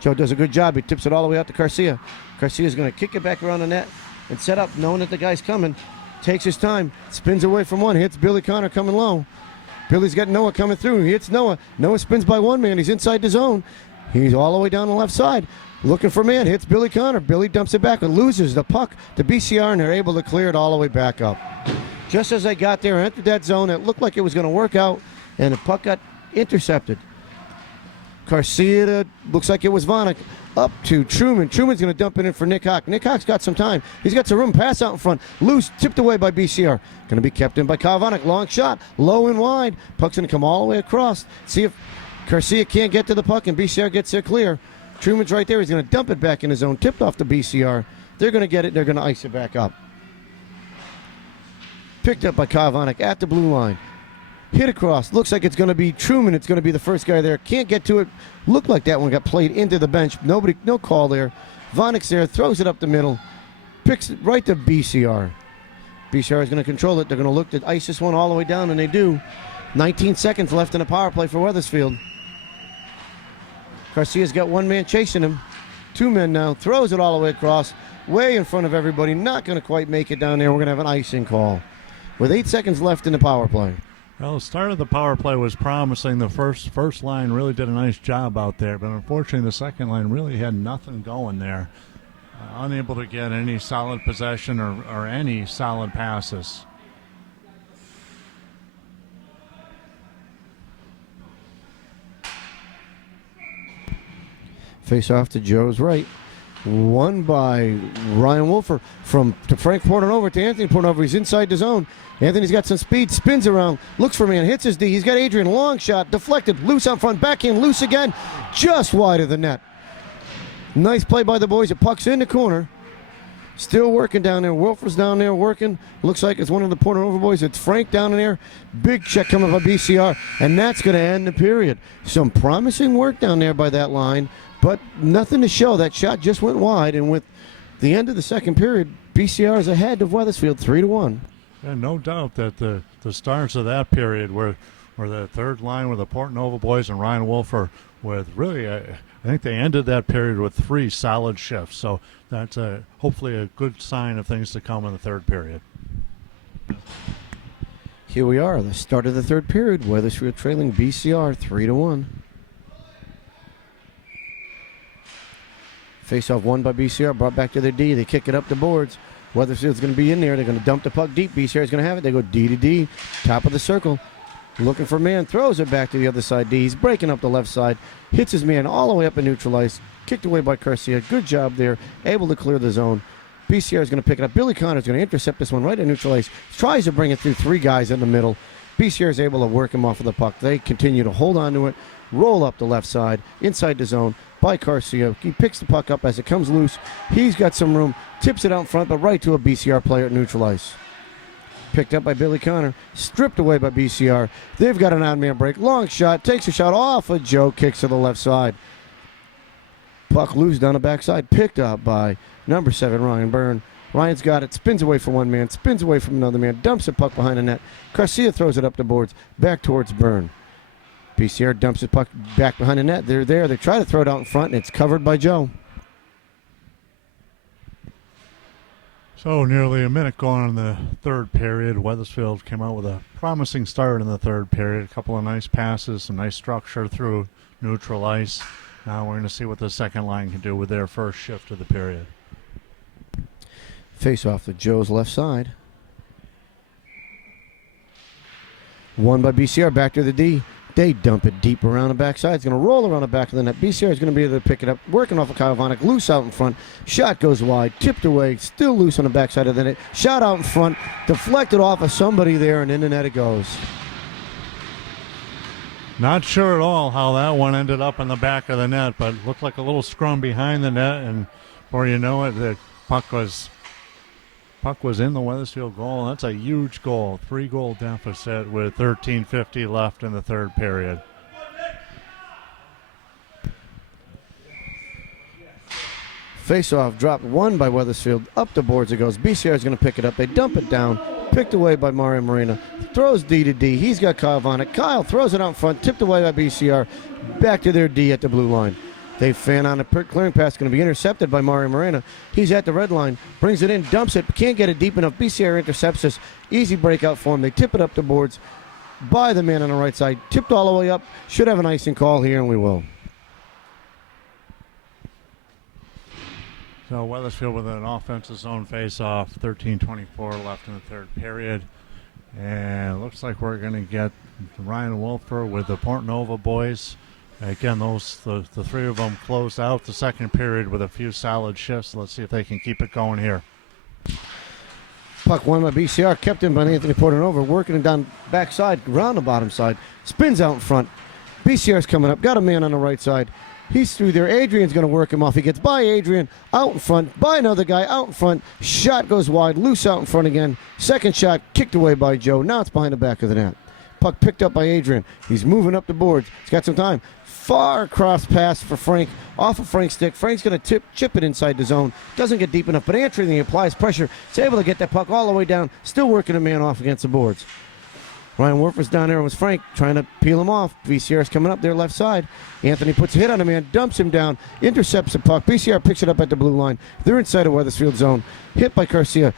Joe does a good job. He tips it all the way out to Garcia. Garcia's going to kick it back around the net and set up, knowing that the guy's coming. Takes his time, spins away from one, hits Billy Connor coming low. Billy's got Noah coming through. He hits Noah. Noah spins by one man. He's inside the zone. He's all the way down the left side. Looking for man. Hits Billy Connor. Billy dumps it back and loses the puck to BCR, and they're able to clear it all the way back up. Just as they got there and entered that zone, it looked like it was going to work out, and the puck got intercepted. Garcia, looks like it was Vanek, up to Truman. Truman's going to dump it in for Nick Hawk. Nick Hawk's got some time. He's got some room. Pass out in front. Loose, tipped away by BCR. Going to be kept in by Kyle Vanek. Long shot, low and wide. Puck's going to come all the way across. See if Garcia can't get to the puck, and BCR gets there clear. Truman's right there. He's going to dump it back in his zone. Tipped off to BCR. They're going to get it. They're going to ice it back up. Picked up by Kyle Vanek at the blue line. Hit across. Looks like it's going to be Truman. It's going to be the first guy there. Can't get to it. Looked like that one got played into the bench. No call there. Vonek's there. Throws it up the middle. Picks it right to BCR. BCR is going to control it. They're going to look to ice this one all the way down, and they do. 19 seconds left in the power play for Wethersfield. Garcia's got one man chasing him. Two men now. Throws it all the way across. Way in front of everybody. Not going to quite make it down there. We're going to have an icing call. With 8 seconds left in the power play. Well, the start of the power play was promising. The first line really did a nice job out there, but unfortunately the second line really had nothing going there. Unable to get any solid possession or any solid passes. Face off to Joe's right. Won by Ryan Wolfer to Frank Portnover to Anthony Portnover. He's inside the zone. Anthony's got some speed, spins around, looks for man, hits his D. He's got Adrian, long shot, deflected, loose out front, backhand, loose again, just wide of the net. Nice play by the boys. It pucks in the corner. Still working down there. Wolfer's down there working. Looks like it's one of the Portnover boys. It's Frank down in there. Big check coming by BCR, and that's going to end the period. Some promising work down there by that line, but nothing to show. That shot just went wide, and with the end of the second period, BCR is ahead of Wethersfield 3-1. Yeah, no doubt that the starts of that period were the third line with the Portnover boys and Ryan Wolfer with really, I think they ended that period with 3 solid shifts. So that's hopefully a good sign of things to come in the third period. Here we are, the start of the third period. Wethersfield trailing BCR 3-1. Face-off won by BCR, brought back to their D. They kick it up the boards. Wethersfield's going to be in there. They're going to dump the puck deep. BCR is going to have it. They go D to D, top of the circle. Looking for man, throws it back to the other side. D. He's breaking up the left side. Hits his man all the way up and neutralized. Kicked away by Garcia. Good job there. Able to clear the zone. BCR is going to pick it up. Billy Connor is going to intercept this one right at neutralize. Tries to bring it through 3 guys in the middle. BCR is able to work him off of the puck. They continue to hold on to it. Roll up the left side. Inside the zone by Garcia. He picks the puck up as it comes loose. He's got some room. Tips it out in front, but right to a BCR player at neutral ice. Picked up by Billy Connor. Stripped away by BCR. They've got an odd man break. Long shot. Takes a shot off of Joe. Kicks to the left side. Puck loose down the backside. Picked up by number 7, Ryan Byrne. Ryan's got it. Spins away from one man. Spins away from another man. Dumps the puck behind the net. Garcia throws it up the boards. Back towards Byrne. BCR dumps the puck back behind the net. They're there. They try to throw it out in front, and it's covered by Joe. So nearly a minute gone in the third period. Wethersfield came out with a promising start in the third period. A couple of nice passes, some nice structure through neutral ice. Now we're going to see what the second line can do with their first shift of the period. Face off to Joe's left side. Won by BCR. Back to the D. They dump it deep around the backside. It's going to roll around the back of the net. BCR is going to be able to pick it up. Working off of Kyle Vanek. Loose out in front. Shot goes wide. Tipped away. Still loose on the backside of the net. Shot out in front. Deflected off of somebody there, and in the net it goes. Not sure at all how that one ended up in the back of the net, but looked like a little scrum behind the net, and before you know it, the puck was in the Wethersfield goal. That's a huge goal. 3-goal deficit with 13:50 left in the third period. Face-off dropped, won by Wethersfield. Up the boards it goes. BCR is going to pick it up. They dump it down. picked away by Mario Moreno. Throws D to D. He's got Kyle Vanek. Kyle throws it out in front, tipped away by BCR. Back to their D at the blue line. They fan on a clearing pass, going to be intercepted by Mario Moreno. He's at the red line, brings it in, dumps it, can't get it deep enough. BCR intercepts this. Easy breakout for him. They tip it up the boards by the man on the right side. Tipped all the way up. Should have an icing call here, and we will. So Wethersfield with an offensive zone face-off, 13:24 left in the third period. And it looks like we're going to get Ryan Wolfer with the Port Nova boys. Again, the three of them closed out the second period with a few solid shifts. Let's see if they can keep it going here. Puck won by BCR, kept in by Anthony Portanova, working it down backside, around the bottom side. Spins out in front. BCR's coming up, got a man on the right side. He's through there. Adrian's going to work him off. He gets by Adrian, out in front, by another guy, out in front. Shot goes wide, loose out in front again. Second shot, kicked away by Joe. Now it's behind the back of the net. Puck picked up by Adrian. He's moving up the boards. He's got some time. Far cross pass for Frank. Off of Frank's stick. Frank's going to chip it inside the zone. Doesn't get deep enough, but Anthony applies pressure. He's able to get that puck all the way down. Still working a man off against the boards. Ryan Wolfer's down there with Frank, trying to peel him off. BCR's coming up their left side. Anthony puts a hit on a man, dumps him down, intercepts the puck. BCR picks it up at the blue line. They're inside of Wethersfield zone. Hit by Garcia.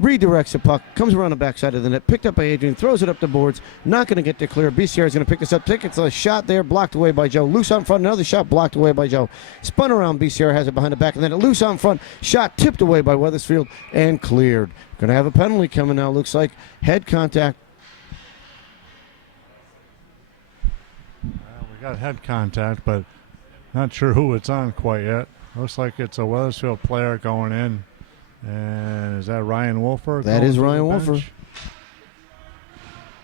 Redirects the puck, comes around the backside of the net, picked up by Adrian, throws it up the boards, not going to get there clear. BCR is going to pick this up. It's a shot there, blocked away by Joe. Loose out in front, another shot blocked away by Joe. Spun around, BCR has it behind the back of the net. Loose out in front, shot tipped away by Wethersfield and cleared. Going to have a penalty coming now, looks like. Head contact. We got head contact, but not sure who it's on quite yet. Looks like it's a Wethersfield player going in. And is that Ryan Wolfer? That is Ryan Wolfer.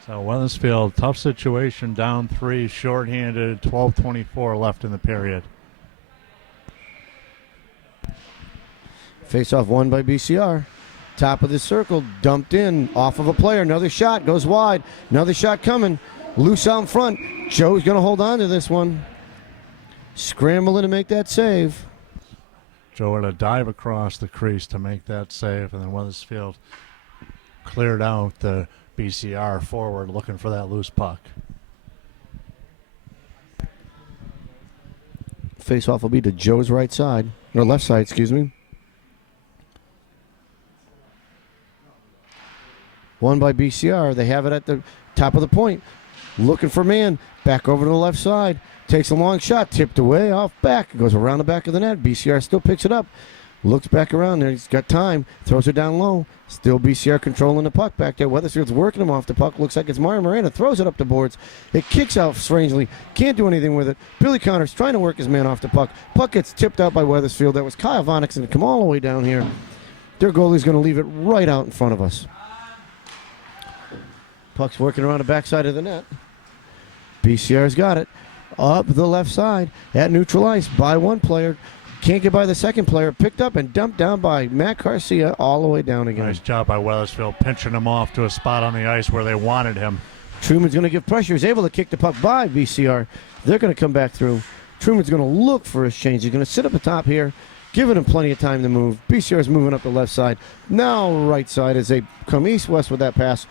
So Wethersfield, tough situation, down 3, shorthanded, 12:24 left in the period. Face-off won by BCR. Top of the circle, dumped in, off of a player. Another shot, goes wide. Another shot coming. Loose out in front. Joe's going to hold on to this one. Scrambling to make that save. Joe had a dive across the crease to make that save, and then Wethersfield cleared out the BCR forward looking for that loose puck. Face-off will be to Joe's right side, or left side, excuse me. Won by BCR. They have it at the top of the point. Looking for man. Back over to the left side. Takes a long shot. Tipped away off back. Goes around the back of the net. BCR still picks it up. Looks back around there. He's got time. Throws it down low. Still BCR controlling the puck back there. Wethersfield's working him off the puck. Looks like it's Mario Moreno. Throws it up the boards. It kicks out strangely. Can't do anything with it. Billy Connors trying to work his man off the puck. Puck gets tipped out by Wethersfield. That was Kyle Vonix, and come all the way down here. Their goalie's going to leave it right out in front of us. Puck's working around the backside of the net. BCR's got it. Up the left side at neutral ice by one player. Can't get by the second player. Picked up and dumped down by Matt Garcia all the way down again. Nice job by Wethersfield, pinching him off to a spot on the ice where they wanted him. Truman's going to give pressure. He's able to kick the puck by BCR. They're going to come back through. Truman's going to look for his change. He's going to sit up the top here, giving him plenty of time to move. BCR's moving up the left side. Now right side as they come east-west with that pass.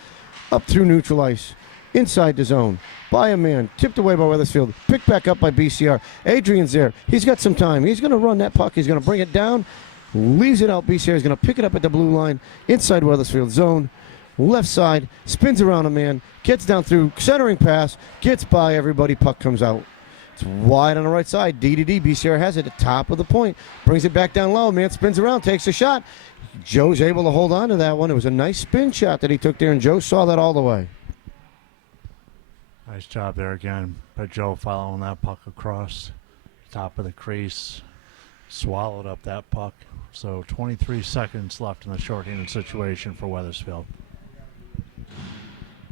Up through neutral ice. Inside the zone. By a man. Tipped away by Wethersfield. Picked back up by BCR. Adrian's there. He's got some time. He's going to run that puck. He's going to bring it down. Leaves it out. BCR is going to pick it up at the blue line. Inside Wethersfield zone. Left side. Spins around a man. Gets down through. Centering pass. Gets by everybody. Puck comes out. It's wide on the right side. D to D. BCR has it at the top of the point. Brings it back down low. Man spins around. Takes a shot. Joe's able to hold on to that one. It was a nice spin shot that he took there, and Joe saw that all the way. Nice job there again by Joe following that puck across top of the crease. Swallowed up that puck. So 23 seconds left in the shorthanded situation for Wethersfield.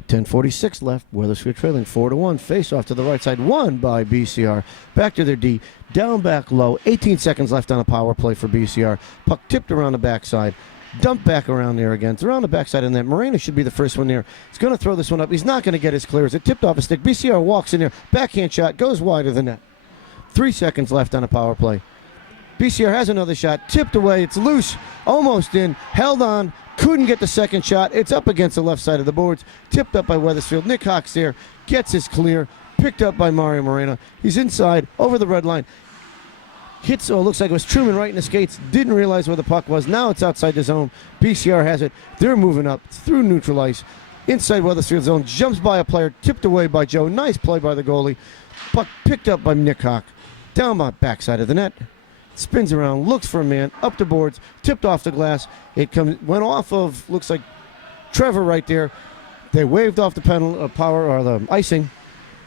10:46 left. Wethersfield trailing 4-1. Face off to the right side. Won by BCR. Back to their D. Down back low. 18 seconds left on a power play for BCR. Puck tipped around the backside. Dumped back around there again. It's around the backside in that. Moreno should be the first one there. He's going to throw this one up. He's not going to get his clears. It tipped off a stick. BCR walks in there. Backhand shot. Goes wide of the net. 3 seconds left on a power play. BCR has another shot, tipped away, it's loose, almost in, held on, couldn't get the second shot. It's up against the left side of the boards, tipped up by Wethersfield. Nick Hawk's there, gets his clear, picked up by Mario Moreno. He's inside, over the red line. Hits, looks like it was Truman right in the skates, didn't realize where the puck was. Now it's outside the zone. BCR has it. They're moving up through neutral ice. Inside Wethersfield zone, jumps by a player, tipped away by Joe. Nice play by the goalie. Puck picked up by Nick Hawk. Down by backside of the net. Spins around, looks for a man, up the boards, tipped off the glass. It went off of, looks like Trevor right there. They waved off the power or the icing.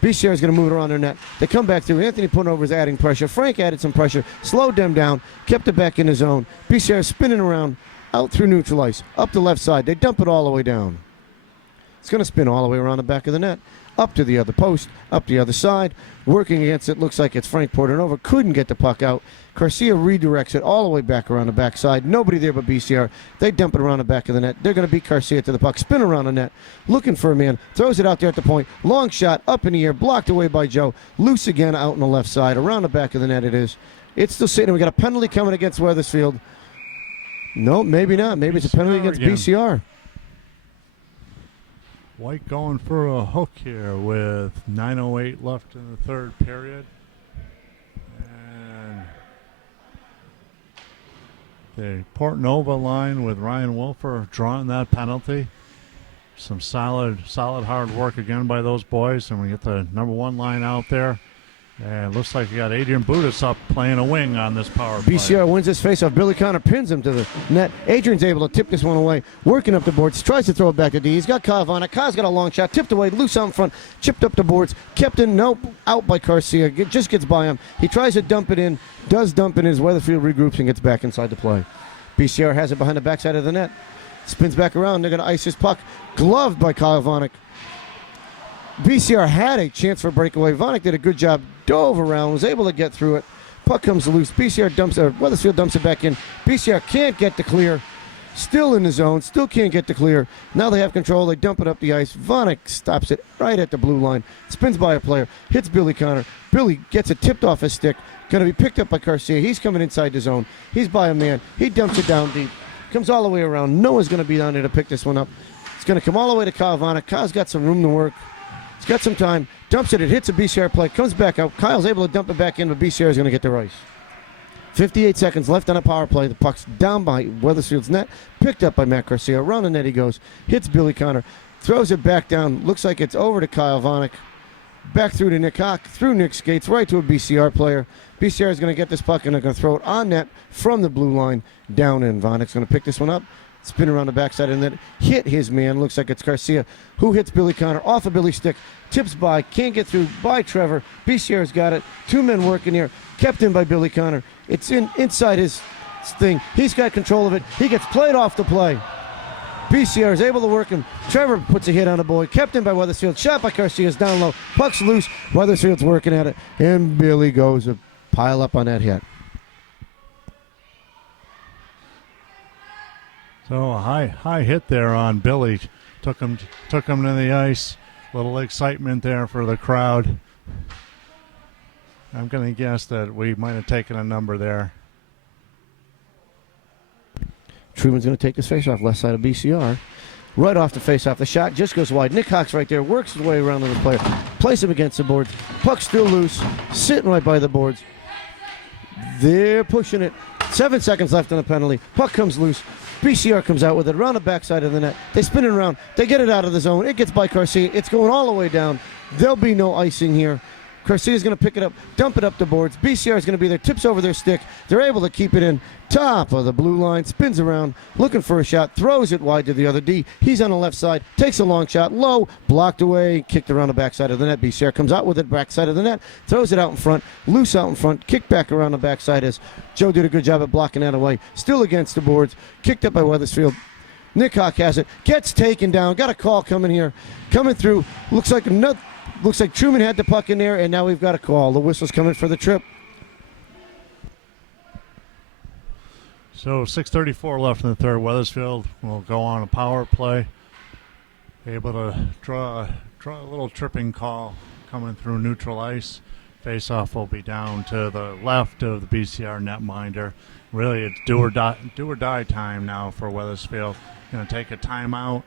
BCR is going to move it around their net. They come back through. Anthony Punover is adding pressure. Frank added some pressure, slowed them down, kept it back in the zone. BCR spinning around, out through neutral ice, up the left side. They dump it all the way down. It's going to spin all the way around the back of the net, up to the other post, up the other side. Working against it, looks like it's Frank Portanova. Couldn't get the puck out. Garcia redirects it all the way back around the backside. Nobody there but BCR. They dump it around the back of the net. They're going to beat Garcia to the puck. Spin around the net. Looking for a man. Throws it out there at the point. Long shot up in the air. Blocked away by Joe. Loose again out on the left side. Around the back of the net it is. It's still sitting. We got a penalty coming against Wethersfield. No, maybe not. Maybe it's a penalty against again. BCR. White going for a hook here with 9:08 left in the third period. And the Portanova line with Ryan Wolfer drawing that penalty. Some solid hard work again by those boys. And we get the number one line out there. And it looks like you got Adrian Budis up playing a wing on this power play. BCR wins this faceoff. Billy Connor pins him to the net. Adrian's able to tip this one away. Working up the boards. Tries to throw it back to D. He's got Kyle on it. Kyle's got a long shot. Tipped away. Loose out in front. Chipped up the boards. Kept in. Nope. Out by Garcia. Just gets by him. He tries to dump it in. Does dump it in. As Weatherfield regroups and gets back inside the play. BCR has it behind the backside of the net. Spins back around. They're going to ice his puck. Gloved by Kyle Vanek. BCR had a chance for a breakaway. Vanek did a good job. Dove around, was able to get through it. Puck comes loose. Wethersfield dumps it back in. BCR can't get the clear. Still in the zone. Still can't get the clear. Now they have control. They dump it up the ice. Vanek stops it right at the blue line. Spins by a player. Hits Billy Connor. Billy gets it tipped off his stick. Going to be picked up by Garcia. He's coming inside the zone. He's by a man. He dumps it down deep. Comes all the way around. Noah's going to be down there to pick this one up. It's going to come all the way to Kyle Vanek. Kyle's got some room to work. He's got some time. Dumps it. It hits a BCR play. Comes back out. Kyle's able to dump it back in, but BCR is going to get the ice. 58 seconds left on a power play. The puck's down by Wethersfield's net. Picked up by Matt Garcia. Around the net he goes. Hits Billy Connor. Throws it back down. Looks like it's over to Kyle Vanek. Back through to Nick Hawk. Through Nick skates. Right to a BCR player. BCR is going to get this puck and they're going to throw it on net from the blue line down in. Vanek's going to pick this one up. Spin around the backside and then hit his man. Looks like it's Garcia who hits Billy Connor off of Billy's stick. Tips by. Can't get through by Trevor. BCR's got it. Two men working here. Kept in by Billy Connor. It's inside his thing. He's got control of it. He gets played off the play. BCR is able to work him. Trevor puts a hit on a boy. Kept in by Wethersfield. Shot by Garcia's down low. Puck's loose. Wethersfield's working at it. And Billy goes to pile up on that hit. So a high hit there on Billy. Took him to the ice. Little excitement there for the crowd. I'm going to guess that we might have taken a number there. Truman's going to take this faceoff left side of BCR. Right off the faceoff. The shot just goes wide. Nick Hawk's right there. Works his way around to the player. Plays him against the boards. Puck's still loose. Sitting right by the boards. They're pushing it. 7 seconds left on the penalty. Puck comes loose. BCR comes out with it around the backside of the net. They spin it around. They get it out of the zone. It gets by Garcia. It's going all the way down. There'll be no icing here. Garcia's going to pick it up, dump it up the boards. BCR is going to be there, tips over their stick. They're able to keep it in top of the blue line, spins around, looking for a shot, throws it wide to the other D. He's on the left side, takes a long shot, low, blocked away, kicked around the backside of the net. BCR comes out with it, backside of the net, throws it out in front, loose out in front, kicked back around the backside as Joe did a good job at blocking that away. Still against the boards, kicked up by Wethersfield. Nick Hawk has it, gets taken down, got a call coming here, coming through, looks like Truman had the puck in there, and now we've got a call. The whistle's coming for the trip. So 6:34 left in the third. Wethersfield will go on a power play. Able to draw a little tripping call coming through neutral ice. Face-off will be down to the left of the BCR netminder. Really, it's do or die time now for Wethersfield. Going to take a timeout,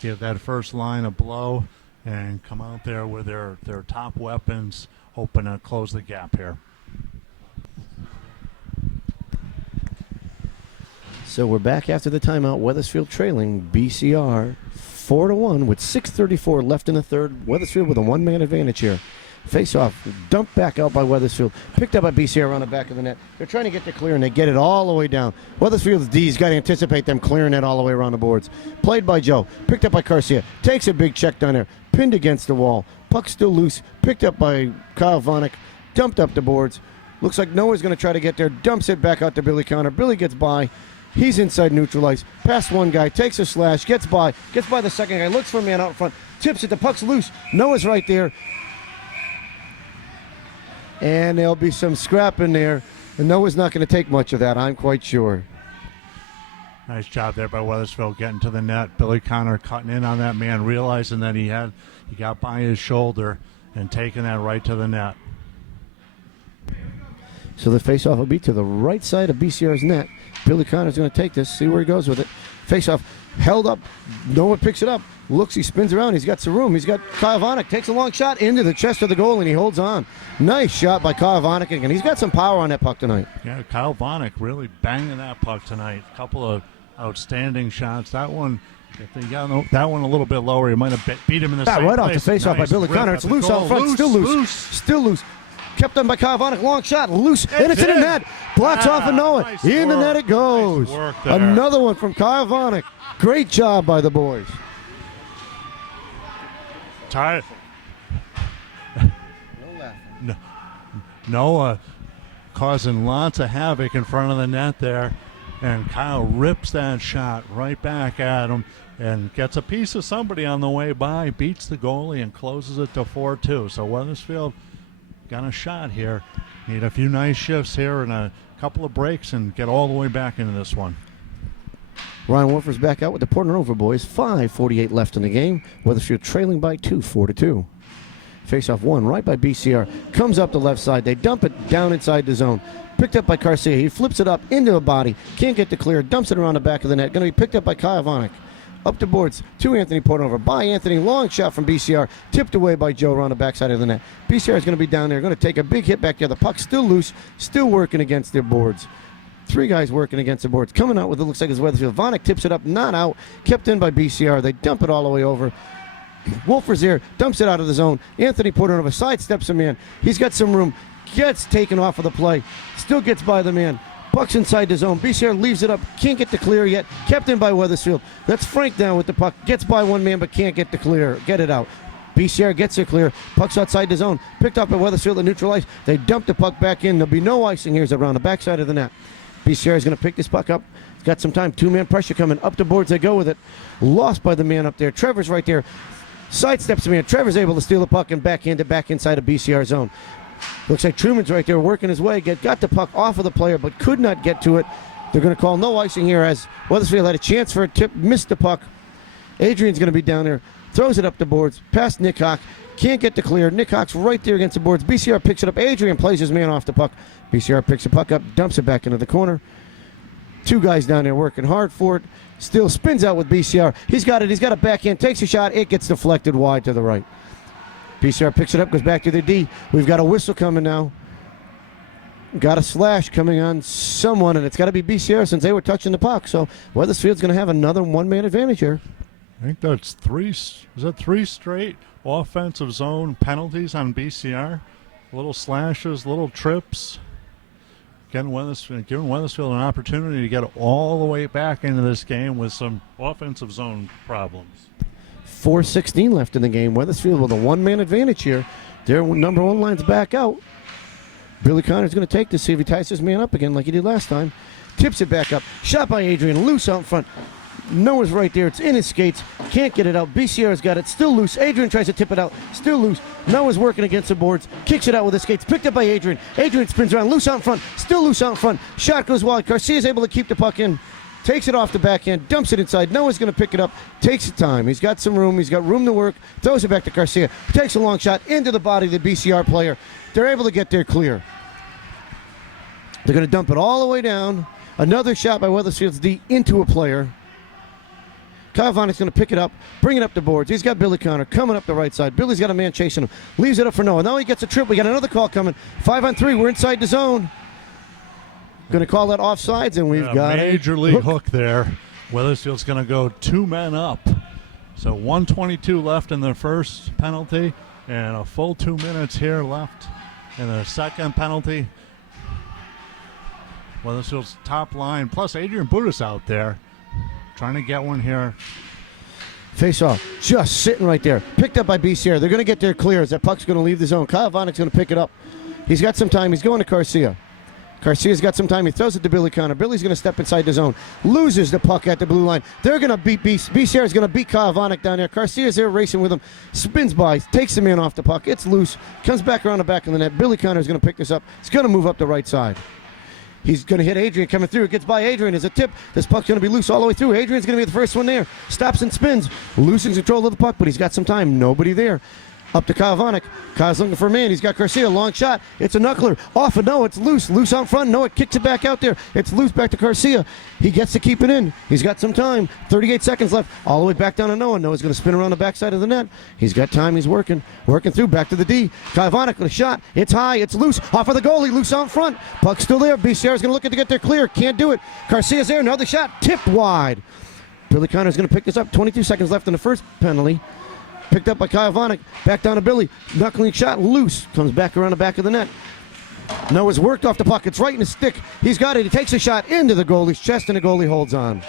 give that first line a blow, and come out there with their top weapons, hoping to close the gap here. So we're back after the timeout. Wethersfield trailing BCR 4-1 with 6:34 left in the third. Wethersfield with a one-man advantage here. Face-off, dumped back out by Wethersfield. Picked up by BCR on the back of the net. They're trying to get to clear, and they get it all the way down. Wethersfield's D's got to anticipate them clearing it all the way around the boards. Played by Joe. Picked up by Garcia. Takes a big check down there. Pinned against the wall. Puck still loose. Picked up by Kyle Vanek. Dumped up the boards. Looks like Noah's going to try to get there. Dumps it back out to Billy Connor. Billy gets by. He's inside neutralized. Past one guy. Takes a slash. Gets by the second guy. Looks for a man out in front. Tips it. The puck's loose. Noah's right there. And there'll be some scrap in there. And Noah's not going to take much of that, I'm quite sure. Nice job there by Wethersfield getting to the net. Billy Connor cutting in on that man, realizing that he got by his shoulder and taking that right to the net. So the faceoff will be to the right side of BCR's net. Billy Connor's going to take this, see where he goes with it. Faceoff held up. Noah picks it up. Looks, he spins around. He's got some room. He's got Kyle Vanek. Takes a long shot into the chest of the goal, and he holds on. Nice shot by Kyle Vanek again. He's got some power on that puck tonight. Yeah, Kyle Vanek really banging that puck tonight. A couple of outstanding shots. That one, if they got that one a little bit lower, he might have beat him in the same right place. off the faceoff by Billy Connor. It's loose out front. Still loose. Still loose. Kept on by Kyle Vanek. Long shot. Loose. And it's in the net. Blocks off of Noah. Nice in the work. net it goes. Nice work there. Another one from Kyle Vanek. Great job by the boys. Noah causing lots of havoc in front of the net there, and Kyle rips that shot right back at him and gets a piece of somebody on the way by, beats the goalie, and closes it to 4-2. So Wethersfield got a shot here. Need a few nice shifts here and a couple of breaks and get all the way back into this one. Ryan Wolfer's back out with the Portland Over boys. 5:48 left in the game. Wethersfield trailing by 2, 4-2. Face-off one right by BCR. Comes up the left side. They dump it down inside the zone. Picked up by Garcia. He flips it up into a body. Can't get to clear. Dumps it around the back of the net. Going to be picked up by Kyle Vanek. Up the boards to Anthony Portnover. By Anthony. Long shot from BCR. Tipped away by Joe around the backside of the net. BCR is going to be down there. Going to take a big hit back there. The puck's still loose. Still working against their boards. Three guys working against the boards. Coming out with it looks like it's Wethersfield. Vanek tips it up. Not out. Kept in by BCR. They dump it all the way over. Wolfer's there. Dumps it out of the zone. Anthony Portnover sidesteps a man. He's got some room. Gets taken off of the play. Still gets by the man. Puck's inside the zone. BCR leaves it up. Can't get the clear yet. Kept in by Wethersfield. That's Frank down with the puck. Gets by one man but can't get the clear. Get it out. BCR gets it clear. Puck's outside the zone. Picked up by Wethersfield and neutralized. They dump the puck back in. There'll be no icing here. It's around the backside of the net. BCR is going to pick this puck up. He's got some time. Two-man pressure coming. Up the boards they go with it. Lost by the man up there. Trevor's right there. Sidesteps the man. Trevor's able to steal the puck and backhand it back inside of BCR zone. Looks like Truman's right there working his way. Got the puck off of the player but could not get to it. They're going to call no icing here as Wethersfield had a chance for a tip. Missed the puck. Adrian's going to be down there. Throws it up the boards. Past Nick Hawk. Can't get the clear. Nick Hawk's right there against the boards. BCR picks it up. Adrian plays his man off the puck. BCR picks the puck up. Dumps it back into the corner. Two guys down there working hard for it. Still spins out with BCR. He's got it. He's got a backhand. Takes a shot. It gets deflected wide to the right. BCR picks it up. Goes back to the D. We've got a whistle coming now. Got a slash coming on someone, and it's got to be BCR since they were touching the puck. So Wethersfield's going to have another one-man advantage here. I think that's three straight offensive zone penalties on BCR. Little slashes, little trips. Giving Wethersfield an opportunity to get all the way back into this game with some offensive zone problems. 4:16 left in the game. Wethersfield with a one-man advantage here. Their number one line's back out. Billy Connor's going to take this, see if he ties his man up again like he did last time. Tips it back up. Shot by Adrian. Loose out in front. Noah's right there. It's in his skates. Can't get it out. BCR's got it. Still loose. Adrian tries to tip it out. Still loose. Noah's working against the boards. Kicks it out with his skates. Picked up by Adrian. Adrian spins around. Loose out in front. Still loose out in front. Shot goes wide. Garcia's able to keep the puck in. takes it off the backhand, dumps it inside. Noah's going to pick it up, takes the time. He's got some room. He's got room to work. Throws it back to Garcia. Takes a long shot into the body of the BCR player. They're able to get there clear. They're going to dump it all the way down. Another shot by Wethersfield's D into a player. Kyle Vonek's going to pick it up, bring it up the boards. He's got Billy Connor coming up the right side. Billy's got a man chasing him. Leaves it up for Noah. Now he gets a trip. We got another call coming. 5-on-3. We're inside the zone. Going to call that offsides, and we've got a major league hook there. Wethersfield's going to go 2 men up. So 1:22 left in the first penalty, and a full 2 minutes here left in the second penalty. Wethersfield's top line, plus Adrian Budis out there, trying to get one here. Face off, just sitting right there. Picked up by BCR. They're going to get there clear as that puck's going to leave the zone. Kyle Vonek's going to pick it up. He's got some time. He's going to Garcia. Garcia's got some time. He throws it to Billy Connor. Billy's going to step inside the zone. Loses the puck at the blue line. They're going to beat BCR is going to beat Kyle Vonek down there. Garcia's there racing with him. Spins by. Takes the man off the puck. It's loose. Comes back around the back of the net. Billy Connor is going to pick this up. He's going to move up the right side. He's going to hit Adrian coming through. It gets by Adrian as a tip. This puck's going to be loose all the way through. Adrian's going to be the first one there. Stops and spins. Loosens control of the puck, but he's got some time. Nobody there. Up to Kyle Vonek. Kyle's looking for a man. He's got Garcia. Long shot. It's a knuckler. Off of Noah. It's loose. Loose out front. Noah kicks it back out there. It's loose back to Garcia. He gets to keep it in. He's got some time. 38 seconds left. All the way back down to Noah. Noah's going to spin around the backside of the net. He's got time. He's working. Working through. Back to the D. Kyle Vonek with a shot. It's high. It's loose. Off of the goalie. Loose out front. Puck's still there. BCR is going to look at to get there clear. Can't do it. Garcia's there. Another shot. Tipped wide. Billy Connor's going to pick this up. 22 seconds left in the first penalty. Picked up by Kyle Vonek. Back down to Billy. Knuckling shot. Loose. Comes back around the back of the net. Noah's worked off the puck. It's right in his stick. He's got it. He takes a shot into the goalie's chest, and the goalie holds on.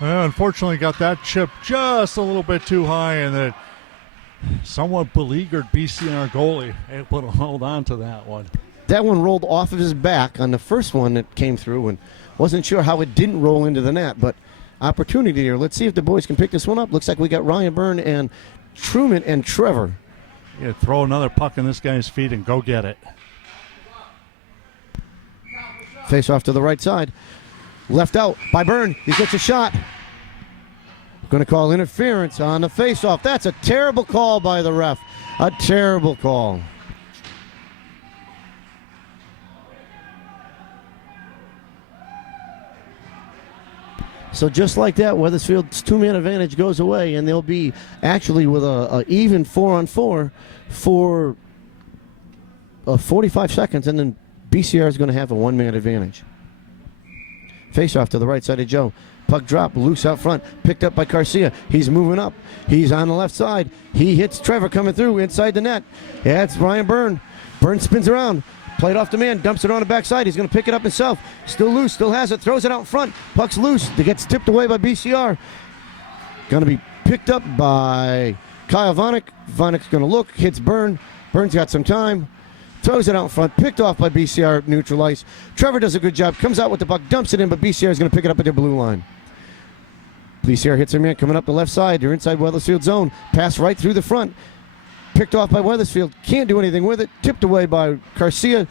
Well, unfortunately, got that chip just a little bit too high, and the somewhat beleaguered BCR goalie able to hold on to that one. That one rolled off of his back on the first one that came through, and wasn't sure how it didn't roll into the net, but opportunity here. Let's see if the boys can pick this one up. Looks like we got Ryan Byrne and Truman and Trevor. Yeah, throw another puck in this guy's feet and go get it. Face off to the right side. Left out by Byrne. He gets a shot. Going to call interference on the face-off. That's a terrible call by the ref. A terrible call. So just like that, Wethersfield's two-man advantage goes away, and they'll be actually with a even 4-on-4 for 45 seconds, and then BCR is going to have a one-man advantage. Face-off to the right side of Joe. Puck drop, loose out front, picked up by Garcia. He's moving up. He's on the left side. He hits Trevor coming through inside the net. Yeah, it's Ryan Byrne. Byrne spins around. Played off the man, dumps it on the backside. He's going to pick it up himself. Still loose, still has it, throws it out in front. Puck's loose. It gets tipped away by BCR. Going to be picked up by Kyle Vonek. Vonek's going to look, hits Byrne. Byrne's got some time. Throws it out in front, picked off by BCR, neutralized. Trevor does a good job, comes out with the puck, dumps it in, but BCR is going to pick it up at their blue line. BCR hits their man coming up the left side. They're inside Wethersfield zone. Pass right through the front. Picked off by Wethersfield. Can't do anything with it. Tipped away by Garcia.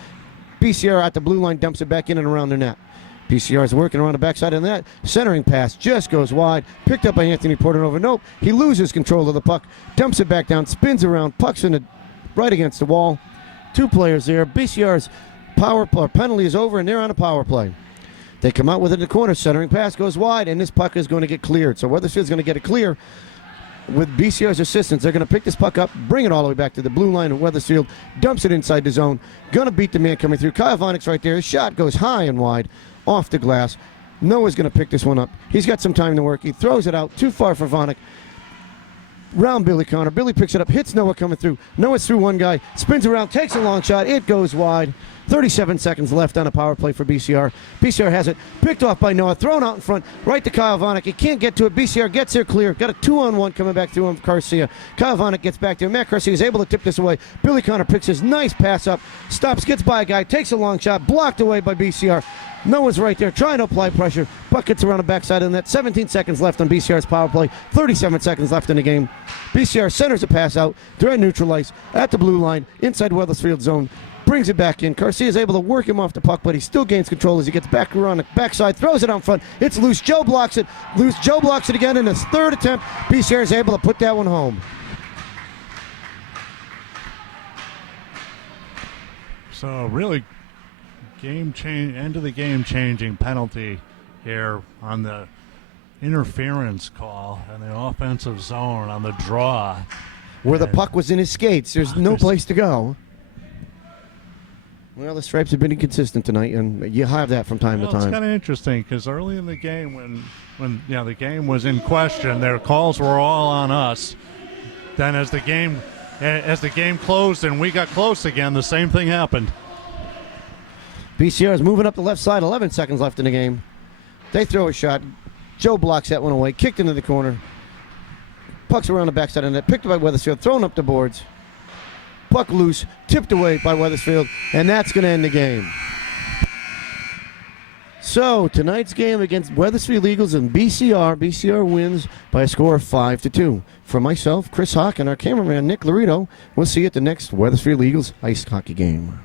BCR at the blue line dumps it back in and around the net. BCR is working around the backside of the net. Centering pass just goes wide. Picked up by Anthony Portanova. Nope. He loses control of the puck. Dumps it back down. Spins around. Puck's in the right against the wall. Two players there. BCR's power play penalty is over, and they're on a power play. They come out with it in the corner. Centering pass goes wide, and this puck is going to get cleared. So Wethersfield's going to get it clear. With BCR's assistance, they're going to pick this puck up, bring it all the way back to the blue line of Wethersfield, dumps it inside the zone, going to beat the man coming through. Kyle Vonek's right there. His shot goes high and wide off the glass. Noah's going to pick this one up. He's got some time to work. He throws it out too far for Vonek. Round Billy Connor. Billy picks it up, hits Noah coming through. Noah's through one guy, spins around, takes a long shot. It goes wide. 37 seconds left on a power play for BCR. BCR has it picked off by Noah, thrown out in front, right to Kyle Vonek. He can't get to it. BCR gets there clear. Got a 2-on-1 coming back through him, Garcia. Kyle Vonek gets back there. Matt Garcia is able to tip this away. Billy Connor picks his nice pass up, stops, gets by a guy, takes a long shot, blocked away by BCR. Noah's right there trying to apply pressure. Puck gets around the backside of the net. 17 seconds left on BCR's power play. 37 seconds left in the game. BCR centers a pass out. They're neutralized at the blue line inside Wethersfield zone. brings it back in. Garcia's able to work him off the puck, but he still gains control as he gets back around the backside, throws it out front. It's loose. Joe blocks it. Loose. Joe blocks it again in his third attempt. BCR is able to put that one home. So really, end of the game changing penalty here on the interference call in the offensive zone on the draw. Where the puck was in his skates. There's no place to go. Well, the Stripes have been inconsistent tonight, and you have that from time to time. It's kind of interesting because early in the game, when the game was in question, their calls were all on us. Then as the game closed and we got close again, the same thing happened. BCR is moving up the left side. 11 seconds left in the game. They throw a shot. Joe blocks that one away. Kicked into the corner. Puck's around the backside of the net. Picked up by Wethersfield. Thrown up the boards. Puck loose. Tipped away by Wethersfield. And that's going to end the game. So, tonight's game against Wethersfield Eagles and BCR wins by a score of 5-2. For myself, Chris Hawk, and our cameraman, Nick Laredo, we'll see you at the next Wethersfield Eagles ice hockey game.